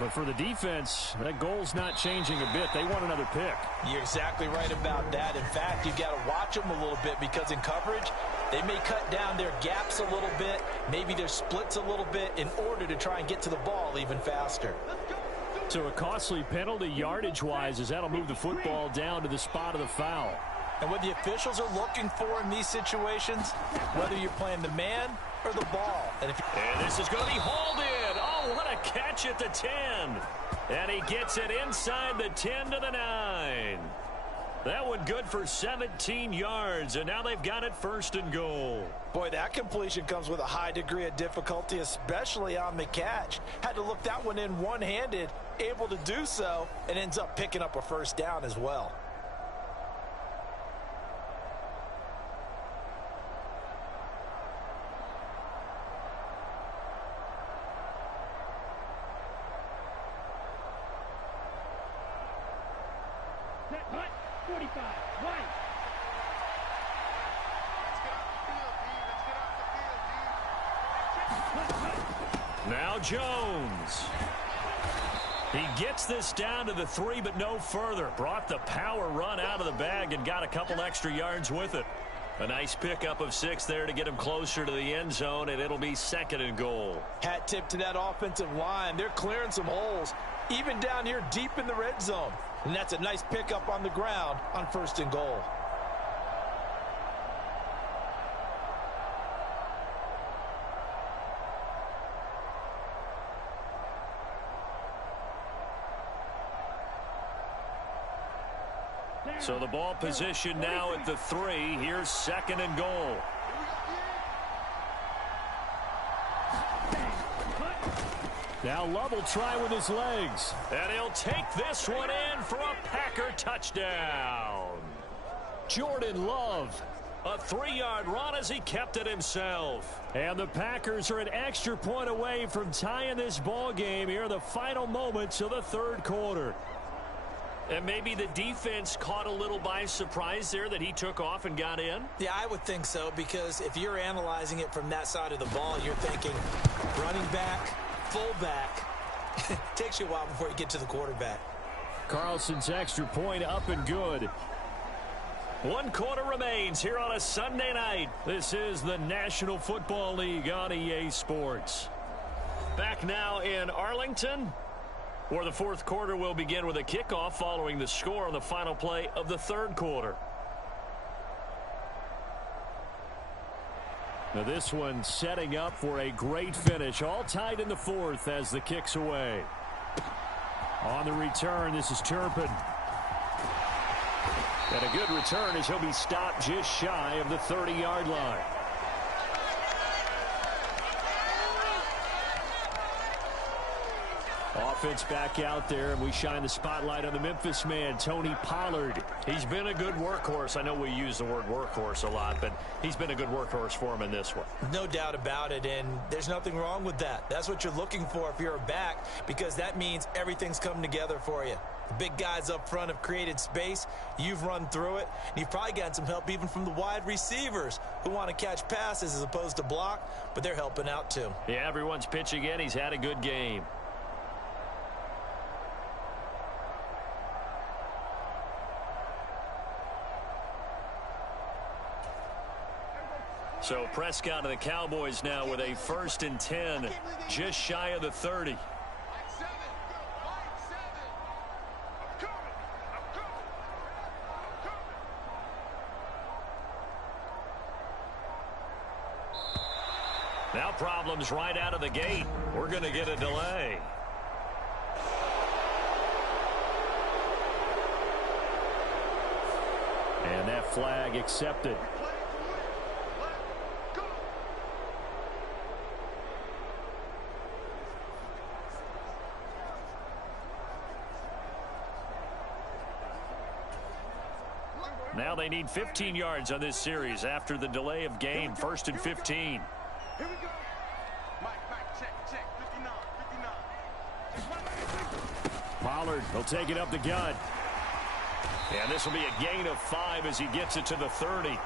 But for the defense, that goal's not changing a bit. They want another pick. You're exactly right about that. In fact, you've got to watch them a little bit because in coverage, they may cut down their gaps a little bit, maybe their splits a little bit in order to try and get to the ball even faster. So a costly penalty yardage-wise as that'll move the football down to the spot of the foul. And what the officials are looking for in these situations, whether you're playing the man or the ball. And this is going to be hauled in. Oh, what a catch at the 10. And he gets it inside the 10 to the 9. That one good for 17 yards, and now they've got it first and goal. Boy, that completion comes with a high degree of difficulty, especially on the catch. Had to look that one in one-handed, able to do so, and ends up picking up a first down as well. Now Jones. He gets this down to the 3, but no further. Brought the power run out of the bag and got a couple extra yards with it. A nice pickup of 6 there to get him closer to the end zone, and it'll be second and goal. Hat tip to that offensive line. They're clearing some holes, even down here deep in the red zone. And that's a nice pickup on the ground on first and goal. So the ball position now at the 3. Here's second and goal. Now Love will try with his legs. And he'll take this one in for a Packer touchdown. Jordan Love. A 3-yard run as he kept it himself. And the Packers are an extra point away from tying this ball game here in the final moments of the third quarter. And maybe the defense caught a little by surprise there that he took off and got in? Yeah, I would think so, because if you're analyzing it from that side of the ball, you're thinking running back, fullback. It takes you a while before you get to the quarterback. Carlson's extra point up and good. 1 quarter remains here on a Sunday night. This is the National Football League on EA Sports. Back now in Arlington, where the fourth quarter will begin with a kickoff following the score on the final play of the third quarter. Now this one setting up for a great finish. All tied in the fourth as the kick's away. On the return, this is Turpin. And a good return as he'll be stopped just shy of the 30-yard line. Offense back out there, and we shine the spotlight on the Memphis man, Tony Pollard. He's been a good workhorse. I know we use the word workhorse a lot, but he's been a good workhorse for him in this one. No doubt about it, and there's nothing wrong with that. That's what you're looking for if you're a back, because that means everything's come together for you. The big guys up front have created space. You've run through it. And you've probably gotten some help even from the wide receivers who want to catch passes as opposed to block, but they're helping out too. Yeah, everyone's pitching in. He's had a good game. So Prescott of the Cowboys now with a 1st and 10, just shy of the 30. problems right out of the gate. We're going to get a delay. And that flag accepted. Now they need 15 yards on this series after the delay of game. 1st and 15. Here we go. Mike, check. 59. Pollard will take it up the gut. And this will be a gain of 5 as he gets it to the 30.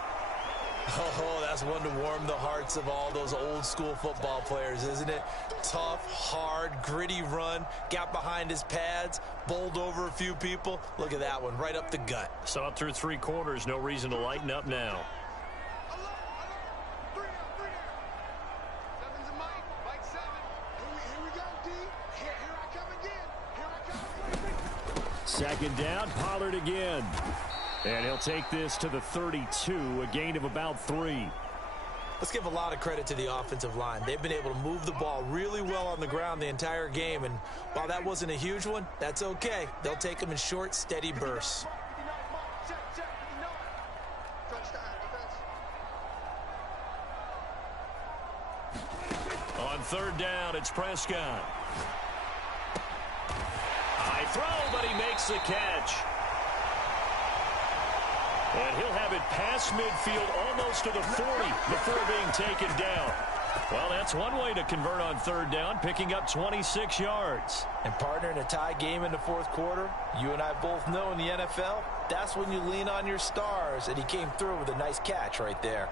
Oh, that's one to warm the hearts of all those old school football players, isn't it? Tough, hard, gritty run, got behind his pads, bowled over a few people. Look at that one, right up the gut. So up through 3 quarters, no reason to lighten up now. Three down. Seven's a Mike. Mike 7. Here we go, D. Here I come again. Second down, Pollard again. And he'll take this to the 32, a gain of about 3. Let's give a lot of credit to the offensive line. They've been able to move the ball really well on the ground the entire game, and while that wasn't a huge one, that's okay. They'll take them in short, steady bursts. Check. Touchdown, defense. On 3rd down, it's Prescott. High throw, but he makes the catch. And he'll have it past midfield almost to the 40 before being taken down. Well, that's one way to convert on 3rd down, picking up 26 yards. And partner, in a tie game in the 4th quarter, you and I both know in the NFL, that's when you lean on your stars, and he came through with a nice catch right there.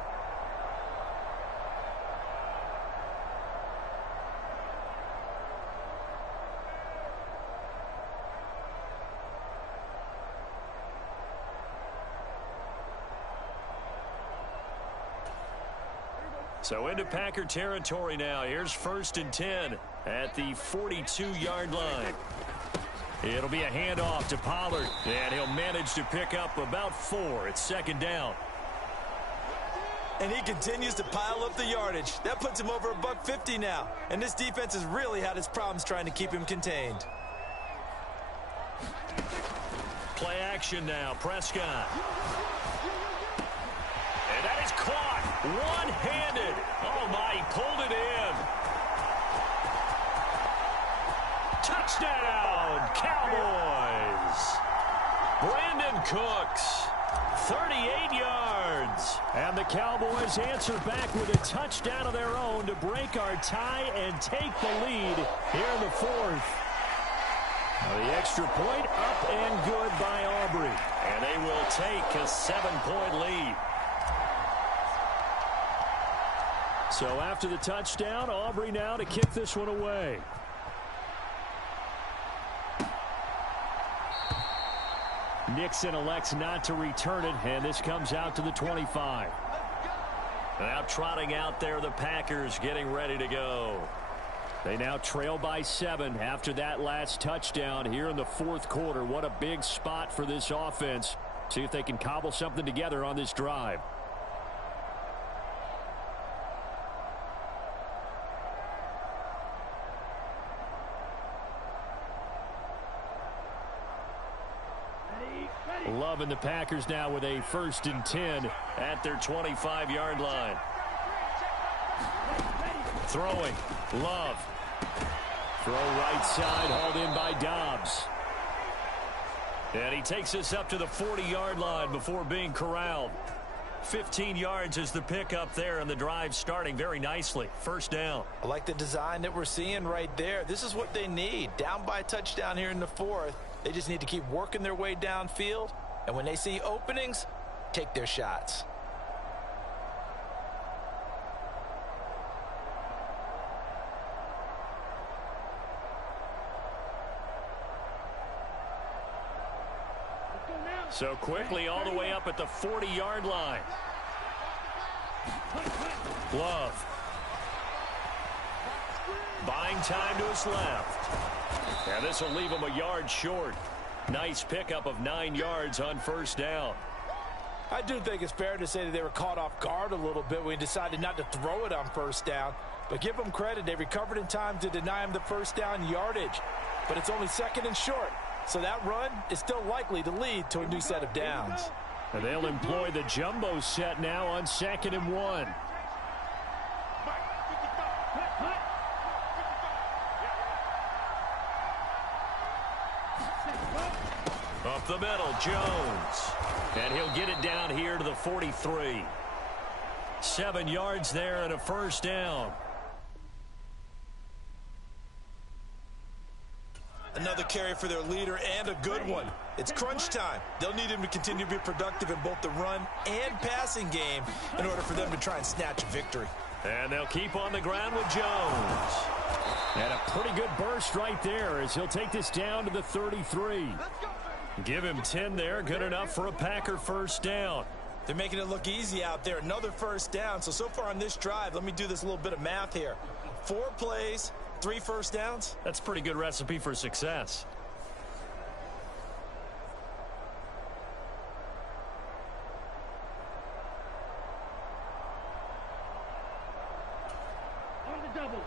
So into Packer territory now. Here's 1st and 10 at the 42-yard line. It'll be a handoff to Pollard, and he'll manage to pick up about 4. It's 2nd down. And he continues to pile up the yardage. That puts him over $150 now. And this defense has really had its problems trying to keep him contained. Play action now. Prescott. And that is caught. One-handed. Oh, my, he pulled it in. Touchdown, Cowboys. Brandon Cooks, 38 yards. And the Cowboys answer back with a touchdown of their own to break our tie and take the lead here in the 4th. Now the extra point up and good by Aubrey. And they will take a 7-point lead. So after the touchdown, Aubrey now to kick this one away. Nixon elects not to return it, and this comes out to the 25. Now trotting out there, the Packers getting ready to go. They now trail by 7 after that last touchdown here in the 4th quarter. What a big spot for this offense. See if they can cobble something together on this drive. Loving the Packers now with a 1st and 10 at their 25-yard line. Throwing. Love. Throw right side, hauled in by Dobbs. And he takes us up to the 40-yard line before being corralled. 15 yards is the pickup there, and the drive starting very nicely. 1st down. I like the design that we're seeing right there. This is what they need. Down by a touchdown here in the 4th. They just need to keep working their way downfield. And when they see openings, take their shots. So quickly all the way up at the 40-yard line. Love. Buying time to his left. And this will leave him a yard short. Nice pickup of 9 yards on 1st down. I do think it's fair to say that they were caught off guard a little bit when he decided not to throw it on 1st down. But give them credit. They recovered in time to deny him the first down yardage. But it's only 2nd and short. So that run is still likely to lead to a new set of downs. And they'll employ the jumbo set now on 2nd and 1. Up the middle, Jones. And he'll get it down here to the 43. 7 yards there and a first down. Another carry for their leader and a good one. It's crunch time. They'll need him to continue to be productive in both the run and passing game in order for them to try and snatch a victory. And they'll keep on the ground with Jones. And a pretty good burst right there as he'll take this down to the 33. Give him 10 there. Good enough for a Packer first down. They're making it look easy out there. Another first down. So far on this drive, let me do this little bit of math here. 4 plays, 3 first downs. That's a pretty good recipe for success.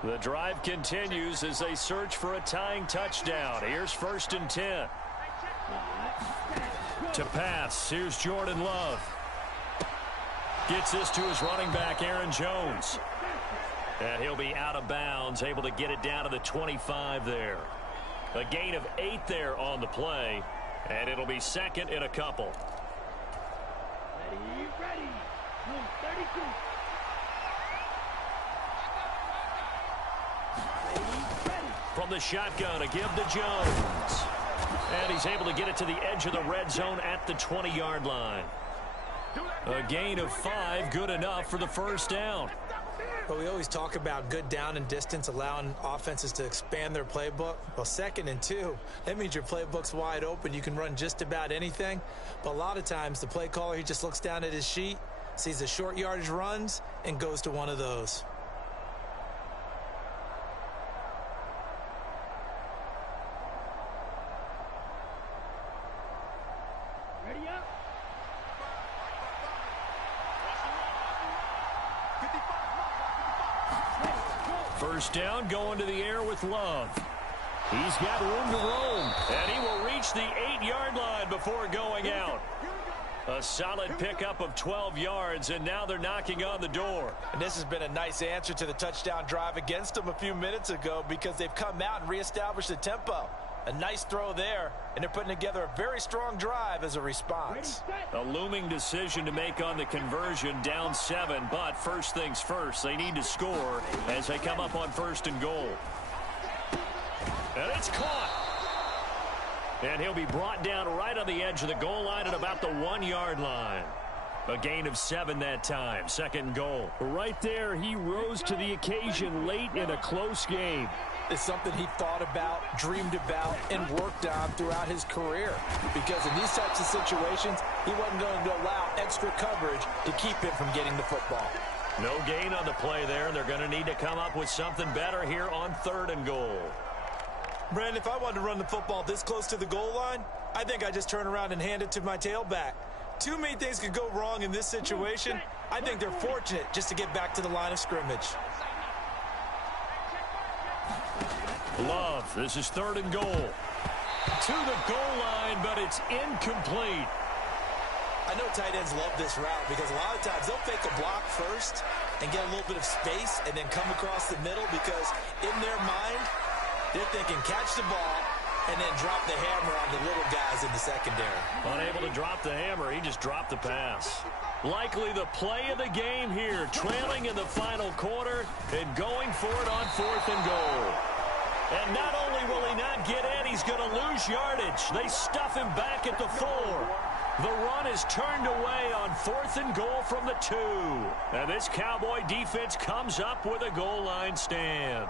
The drive continues as they search for a tying touchdown. Here's 1st and 10. To pass, here's Jordan Love. Gets this to his running back, Aaron Jones. And he'll be out of bounds, able to get it down to the 25 there. A gain of 8 there on the play, and it'll be 2nd and a couple. Ready. 32. From the shotgun, a give to Jones. And he's able to get it to the edge of the red zone at the 20-yard line. A gain of 5, good enough for the first down. But we always talk about good down and distance, allowing offenses to expand their playbook. Well, 2nd and 2, that means your playbook's wide open. You can run just about anything. But a lot of times, the play caller, he just looks down at his sheet, sees the short yardage runs, and goes to one of those. First down, going to the air with Love. He's got room to roam, and he will reach the 8-yard line before going out. A solid pickup of 12 yards, and now they're knocking on the door. And this has been a nice answer to the touchdown drive against them a few minutes ago because they've come out and reestablished the tempo. A nice throw there, and they're putting together a very strong drive as a response. A looming decision to make on the conversion, down 7, but first things first, they need to score as they come up on 1st and goal. And it's caught. And he'll be brought down right on the edge of the goal line at about the 1-yard line. A gain of 7 that time, 2nd and goal. Right there, he rose to the occasion late in a close game. It's something he thought about, dreamed about, and worked on throughout his career. Because in these types of situations, he wasn't going to allow extra coverage to keep him from getting the football. No gain on the play there, and they're going to need to come up with something better here on 3rd and goal. Brandon, if I wanted to run the football this close to the goal line, I think I just turn around and hand it to my tailback. Too many things could go wrong in this situation. I think they're fortunate just to get back to the line of scrimmage. Love, this is 3rd and goal. To the goal line, but it's incomplete. I know tight ends love this route because a lot of times they'll fake a block first and get a little bit of space and then come across the middle because in their mind, they're thinking catch the ball and then drop the hammer on the little guys in the secondary. Unable to drop the hammer, he just dropped the pass. Likely the play of the game here, trailing in the final quarter and going for it on 4th and goal. And not only will he not get in, he's going to lose yardage. They stuff him back at the 4. The run is turned away on 4th and goal from the 2. And this Cowboy defense comes up with a goal line stand.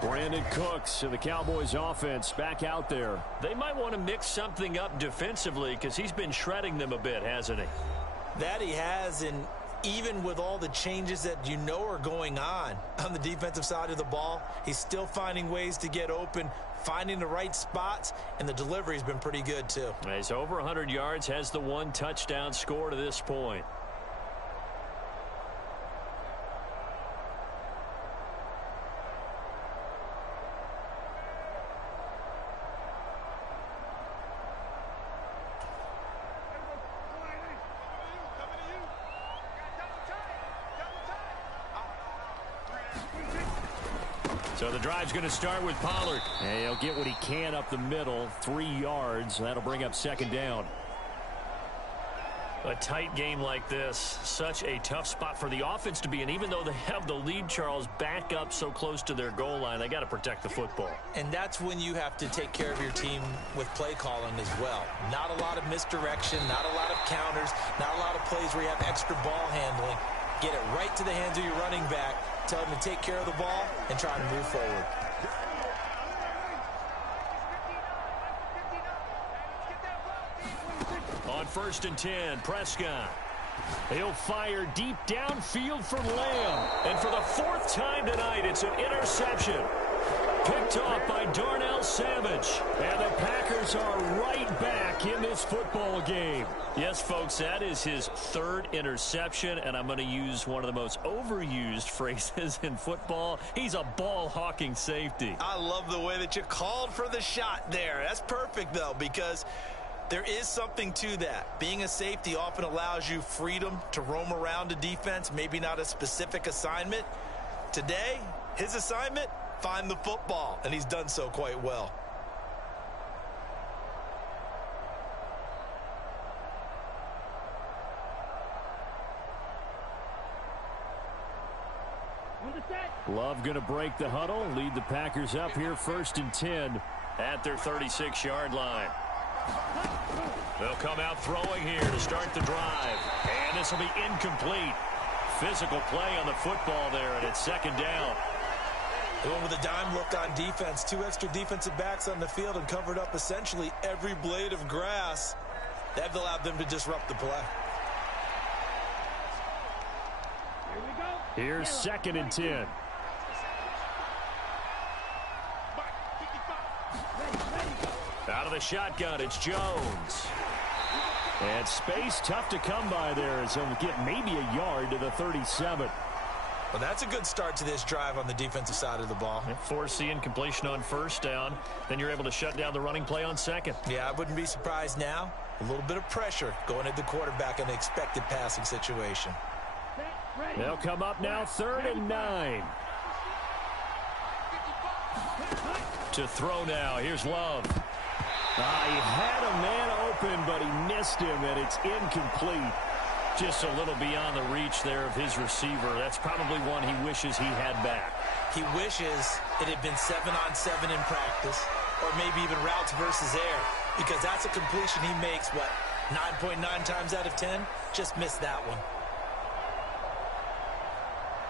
Brandon Cooks and the Cowboys offense back out there. They might want to mix something up defensively because he's been shredding them a bit, hasn't he? That he has, and even with all the changes that you know are going on the defensive side of the ball, he's still finding ways to get open, finding the right spots, and the delivery's been pretty good too. He's over 100 yards, has the 1 touchdown score to this point. So the drive's going to start with Pollard. And he'll get what he can up the middle, 3 yards. That'll bring up second down. A tight game like this, such a tough spot for the offense to be in. Even though they have the lead, Charles, back up so close to their goal line, they got to protect the football. And that's when you have to take care of your team with play calling as well. Not a lot of misdirection, not a lot of counters, not a lot of plays where you have extra ball handling. Get it right to the hands of your running back, tell him to take care of the ball, and try to move forward. On 1st and 10, Prescott. He'll fire deep downfield for Lamb. And for the 4th time tonight, it's an interception. Picked off by Darnell Savage. And the Packers are right back in this football game. Yes, folks, that is his 3rd interception, and I'm going to use one of the most overused phrases in football. He's a ball-hawking safety. I love the way that you called for the shot there. That's perfect, though, because there is something to that. Being a safety often allows you freedom to roam around a defense, maybe not a specific assignment. Today, his assignment, find the football, and he's done so quite well. Love going to break the huddle, lead the Packers up here 1st and 10 at their 36-yard line. They'll come out throwing here to start the drive. And this will be incomplete. Physical play on the football there, and it's 2nd down. Going with a dime look on defense. 2 extra defensive backs on the field and covered up essentially every blade of grass. That allowed them to disrupt the play. Here's 2nd and 10. Out of the shotgun, it's Jones. And space tough to come by there as he'll get maybe a yard to the 37. Well, that's a good start to this drive on the defensive side of the ball. Force the incompletion on 1st down. Then you're able to shut down the running play on 2nd. Yeah, I wouldn't be surprised now. A little bit of pressure going at the quarterback in an expected passing situation. They'll come up now 3rd and 9. To throw now. Here's Love. He had a man open, but he missed him, and it's incomplete. Just a little beyond the reach there of his receiver. That's probably one he wishes he had back. He wishes it had been 7-on-7 in practice, or maybe even routes versus air, because that's a completion he makes, 9.9 times out of 10? Just missed that one.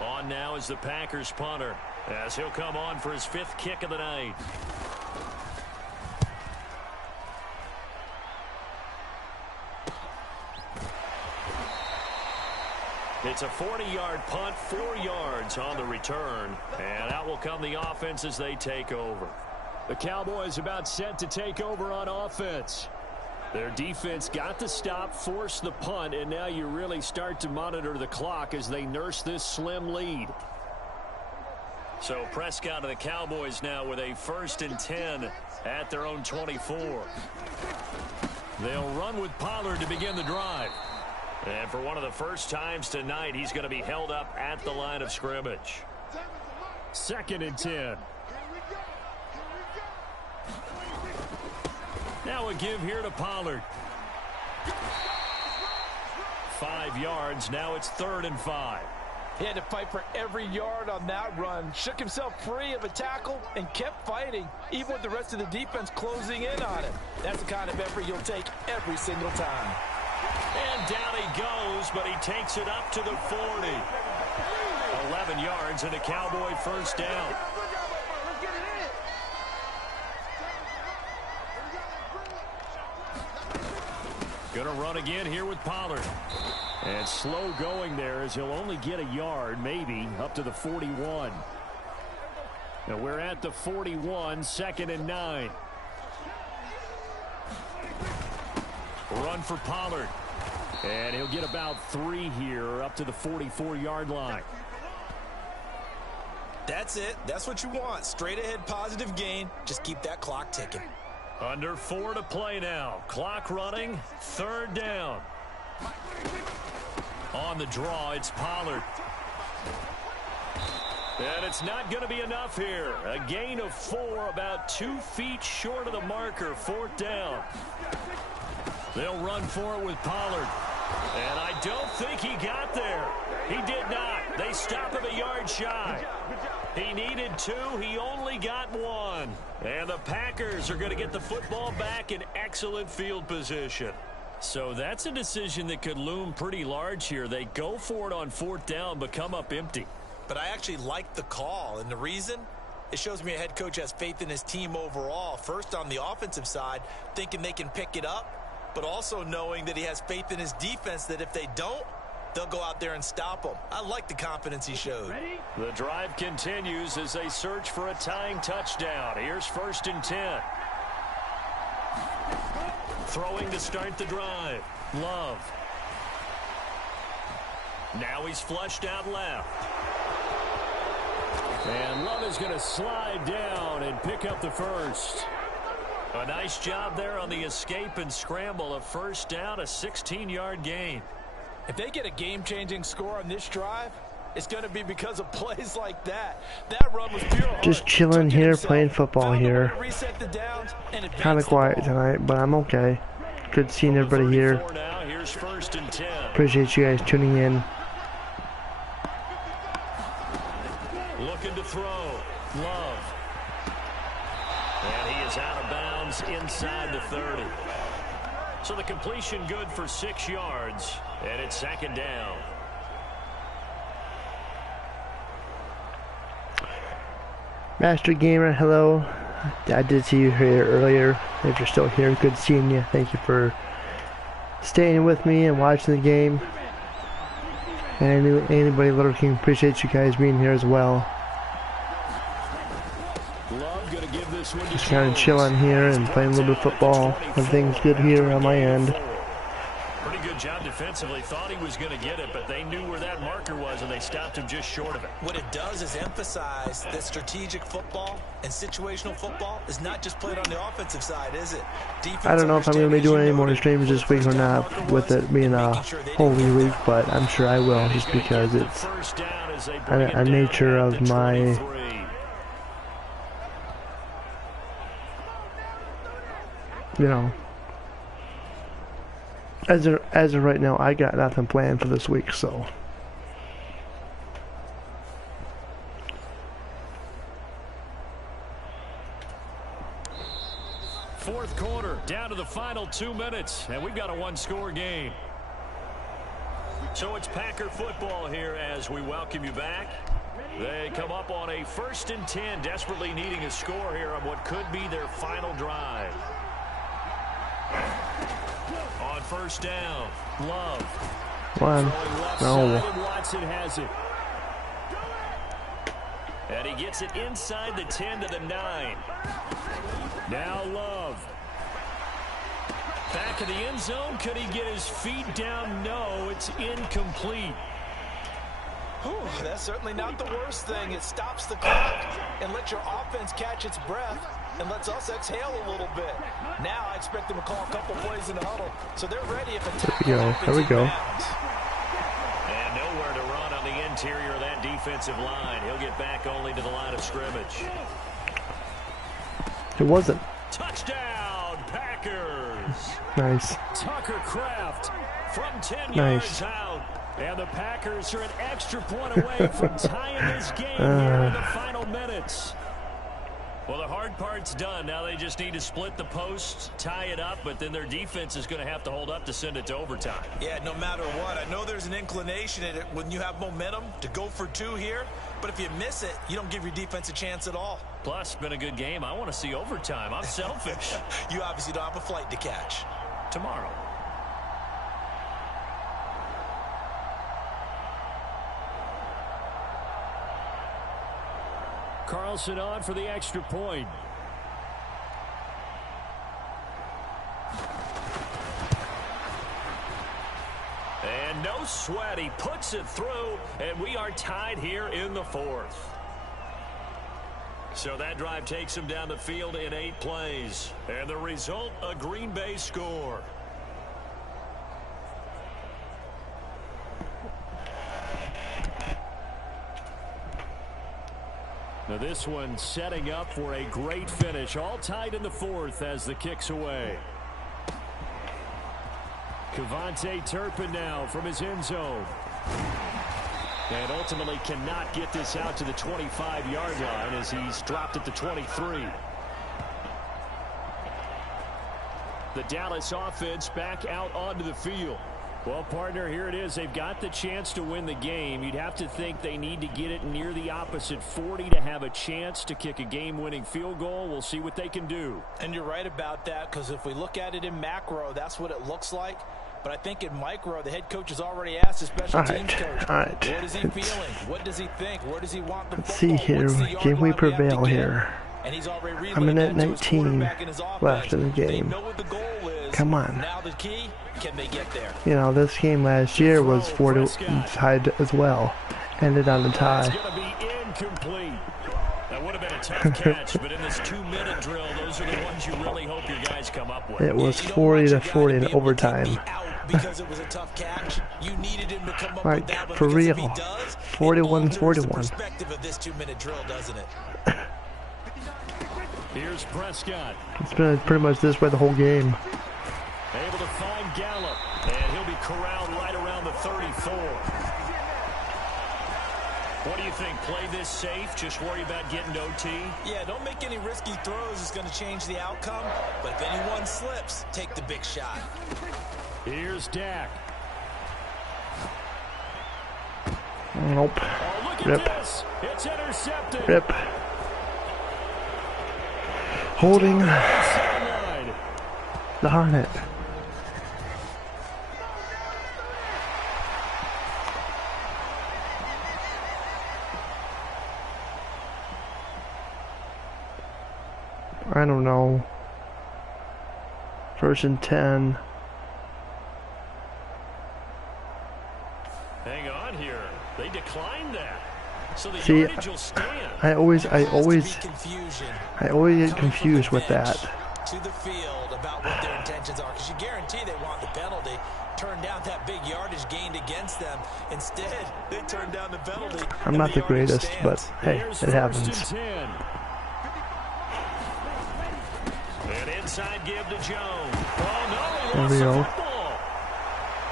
On now is the Packers punter, as he'll come on for his 5th kick of the night. It's a 40-yard punt, 4 yards on the return. And out will come the offense as they take over. The Cowboys about set to take over on offense. Their defense got the stop, forced the punt, and now you really start to monitor the clock as they nurse this slim lead. So Prescott of the Cowboys now with a 1st and 10 at their own 24. They'll run with Pollard to begin the drive. And for one of the first times tonight, he's going to be held up at the line of scrimmage. 2nd and 10. Now a give here to Pollard. 5 yards. Now it's 3rd and 5. He had to fight for every yard on that run. Shook himself free of a tackle and kept fighting, even with the rest of the defense closing in on him. That's the kind of effort you'll take every single time. And down he goes, but he takes it up to the 40. 11 yards and a Cowboy 1st down. Going to run again here with Pollard. And slow going there as he'll only get a yard, maybe, up to the 41. Now we're at the 41, 2nd and 9. Run for Pollard. And he'll get about 3 here up to the 44-yard line. That's it. That's what you want. Straight ahead positive gain. Just keep that clock ticking. Under 4 to play now. Clock running. 3rd down. On the draw, it's Pollard. And it's not going to be enough here. A gain of 4, about 2 feet short of the marker, 4th down. They'll run for it with Pollard. And I don't think he got there. He did not. They stop him a yard shy. He needed 2. He only got 1. And the Packers are going to get the football back in excellent field position. So that's a decision that could loom pretty large here. They go for it on 4th down, but come up empty. But I actually like the call, and the reason? It shows me a head coach has faith in his team overall. First, on the offensive side, thinking they can pick it up, but also knowing that he has faith in his defense that if they don't, they'll go out there and stop them. I like the confidence he showed. The drive continues as they search for a tying touchdown. Here's 1st and 10. Throwing to start the drive. Love. Now he's flushed out left. And Love is going to slide down and pick up the first. A nice job there on the escape and scramble. A 1st down, a 16-yard gain. If they get a game-changing score on this drive, it's going to be because of plays like that. That run was pure heart. Just chilling here, playing football here. Kind of quiet tonight, but I'm okay. Good seeing everybody here. Appreciate you guys tuning in. Looking to throw. Love. And he is out of bounds inside the 30. So the completion good for 6 yards. And it's 2nd down. Master Gamer, hello. I did see you here earlier. If you're still here, good seeing you. Thank you for staying with me and watching the game. And anybody lurking, appreciate you guys being here as well. Just kind of chilling here and playing a little bit of football. Everything's good here on my end. Pretty good job defensively. Thought he was going to get it, but they knew where that marker was, and they stopped him just short of it. What it does is emphasize that strategic football and situational football is not just played on the offensive side, is it? Defense, I don't know if I'm going to be doing any more streams this week or not, with it being a Holy Week, but I'm sure I will, just because it's a nature of my... You know, as of right now, I got nothing planned for this week, so. Fourth quarter, down to the final 2 minutes, and we've got a 1-score game. So it's Packer football here as we welcome you back. They come up on a 1st and 10, desperately needing a score here on what could be their final drive. On 1st down, Love. One. No. Watson has it. And he gets it inside the 10 to the 9. Now Love. Back of the end zone. Could he get his feet down? No, it's incomplete. Whew, that's certainly not the worst thing. It stops the clock and lets your offense catch its breath and lets us exhale a little bit. Now I expect them to call a couple plays in the huddle, so they're ready if a tackle happens. There we go. And nowhere to run on the interior of that defensive line. He'll get back only to the line of scrimmage. It wasn't. Touchdown, Packers. Nice. Tucker Kraft from 10 yards out. And the Packers are an extra point away from tying this game here in the final minutes. Well, the hard part's done. Now they just need to split the post, tie it up, but then their defense is going to have to hold up to send it to overtime. Yeah, no matter what. I know there's an inclination in it when you have momentum to go for 2 here, but if you miss it, you don't give your defense a chance at all. Plus, been a good game. I want to see overtime. I'm selfish. You obviously don't have a flight to catch. Tomorrow. Carlson on for the extra point. And no sweat. He puts it through, and we are tied here in the 4th. So that drive takes him down the field in 8 plays. And the result, a Green Bay score. Now this one setting up for a great finish. All tied in the fourth as the kick's away. Cavante Turpin now from his end zone. And ultimately cannot get this out to the 25-yard line as he's dropped at the 23. The Dallas offense back out onto the field. Well, partner, here it is. They've got the chance to win the game. You'd have to think they need to get it near the opposite 40 to have a chance to kick a game-winning field goal. We'll see what they can do. And you're right about that, because if we look at it in macro, that's what it looks like. But I think in micro, the head coach has already asked the special teams coach, what is he feeling? What does he think? Where does he want the football? Let's see here. Can we prevail here? And he's already I'm in at 19 left in the game. Know what the goal is. Come on. Now the key, can they get there? You know, this game last year was 4 tied as well. Ended on the tie. It's going to be incomplete. That would have been a tough catch, but in this 2-minute drill, those are the ones you really hope your guys come up with. It was 40-40 in overtime. Because it was a tough catch. You needed him to come up like, with that one, for real. 41-41. Perspective of this 2-minute drill, doesn't it? Here's Prescott. It's been pretty much this way the whole game. Able to find Gallup, and he'll be corralled right around the 34. What do you think? Play this safe? Just worry about getting to OT? Yeah, don't make any risky throws. It's going to change the outcome. But if anyone slips, take the big shot. Here's Dak. Nope. Oh, look Rip. at this. It's intercepted. Rip. Holding. Darn it. I don't know. 1st and 10. Hang on here. They declined that. So the See, yardage will stand. I always get confused with that. To the field about what their intentions are, because you guarantee they want the penalty. Turn down that big yardage gained against them. Instead, they turn down the penalty. I'm not the greatest, but hey, it happens. An inside give to Jones. Oh no, There we go.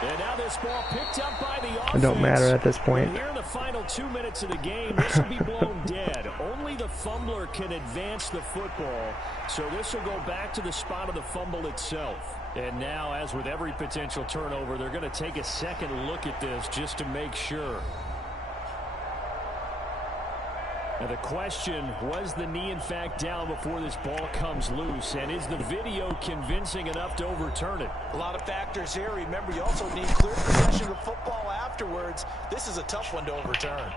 And now this ball picked up by the offense. It don't matter at this point. Here in the final 2 minutes of the game, this will be blown dead. Only the fumbler can advance the football, so this will go back to the spot of the fumble itself. And now, as with every potential turnover, they're going to take a second look at this just to make sure. Now the question, was the knee in fact down before this ball comes loose? And is the video convincing enough to overturn it? A lot of factors here. Remember, you also need clear possession of football afterwards. This is a tough one to overturn.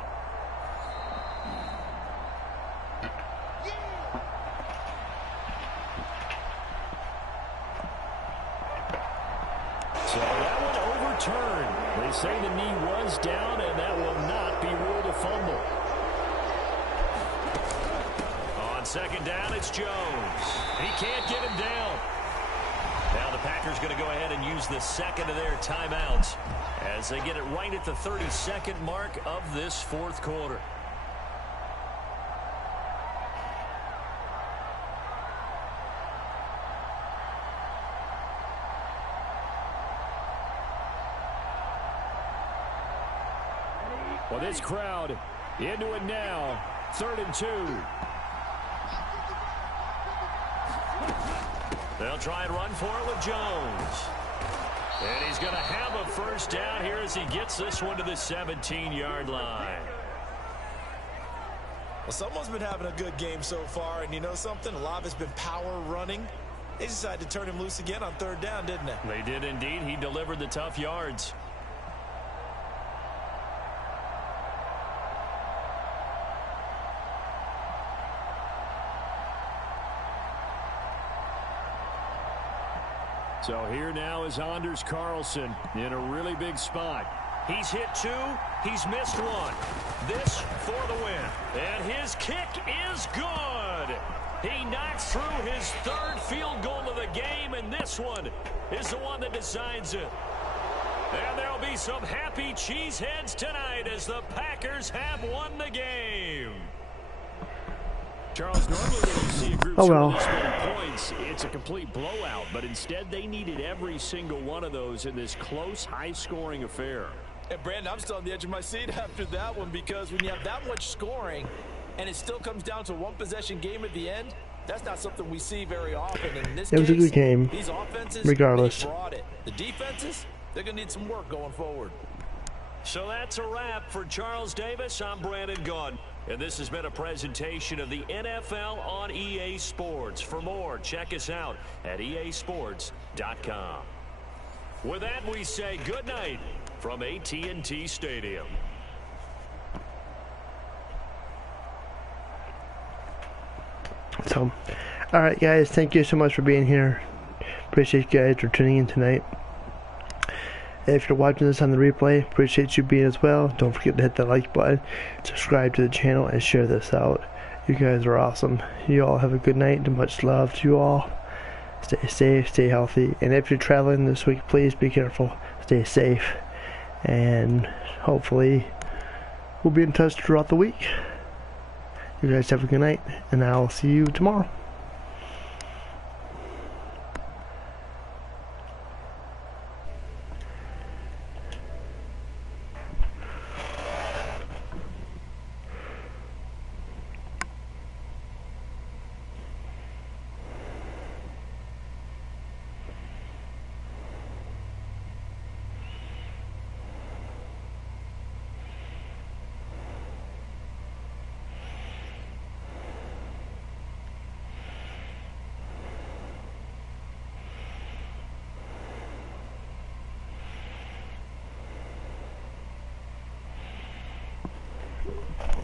So that one overturned. They say the knee was down, and that will not be ruled a fumble. On second down, it's Jones. He can't get him down. Now the Packers going to go ahead and use the second of their timeouts as they get it right at the 32nd mark of this fourth quarter. Well, this crowd into it now. 3rd and 2. They'll try and run for it with Jones. And he's going to have a first down here as he gets this one to the 17-yard line. Well, someone's been having a good game so far, and you know something? A lot of it's been power running. They decided to turn him loose again on 3rd down, didn't they? They did indeed. He delivered the tough yards. So here now is Anders Carlson in a really big spot. He's hit 2. He's missed 1. This for the win. And his kick is good. He knocks through his 3rd field goal of the game, and this one is the one that decides it. And there'll be some happy cheeseheads tonight as the Packers have won the game. Charles, normally when you see a group scoring points, it's a complete blowout, but instead they needed every single one of those in this close, high-scoring affair. And Brandon, I'm still on the edge of my seat after that one, because when you have that much scoring and it still comes down to one possession game at the end, that's not something we see very often. And in this it was case, a good game, these offenses, regardless. they brought it. The defenses, they're going to need some work going forward. So that's a wrap for Charles Davis. I'm Brandon Gunn. And this has been a presentation of the NFL on EA Sports. For more, check us out at easports.com. With that, we say good night from AT&T Stadium. So, alright guys, thank you so much for being here. Appreciate you guys for tuning in tonight. If you're watching this on the replay, appreciate you being as well. Don't forget to hit that like button, subscribe to the channel, and share this out. You guys are awesome. You all have a good night and much love to you all. Stay safe, stay healthy, and if you're traveling this week, please be careful, stay safe, and hopefully we'll be in touch throughout the week. You guys have a good night, and I'll see you tomorrow.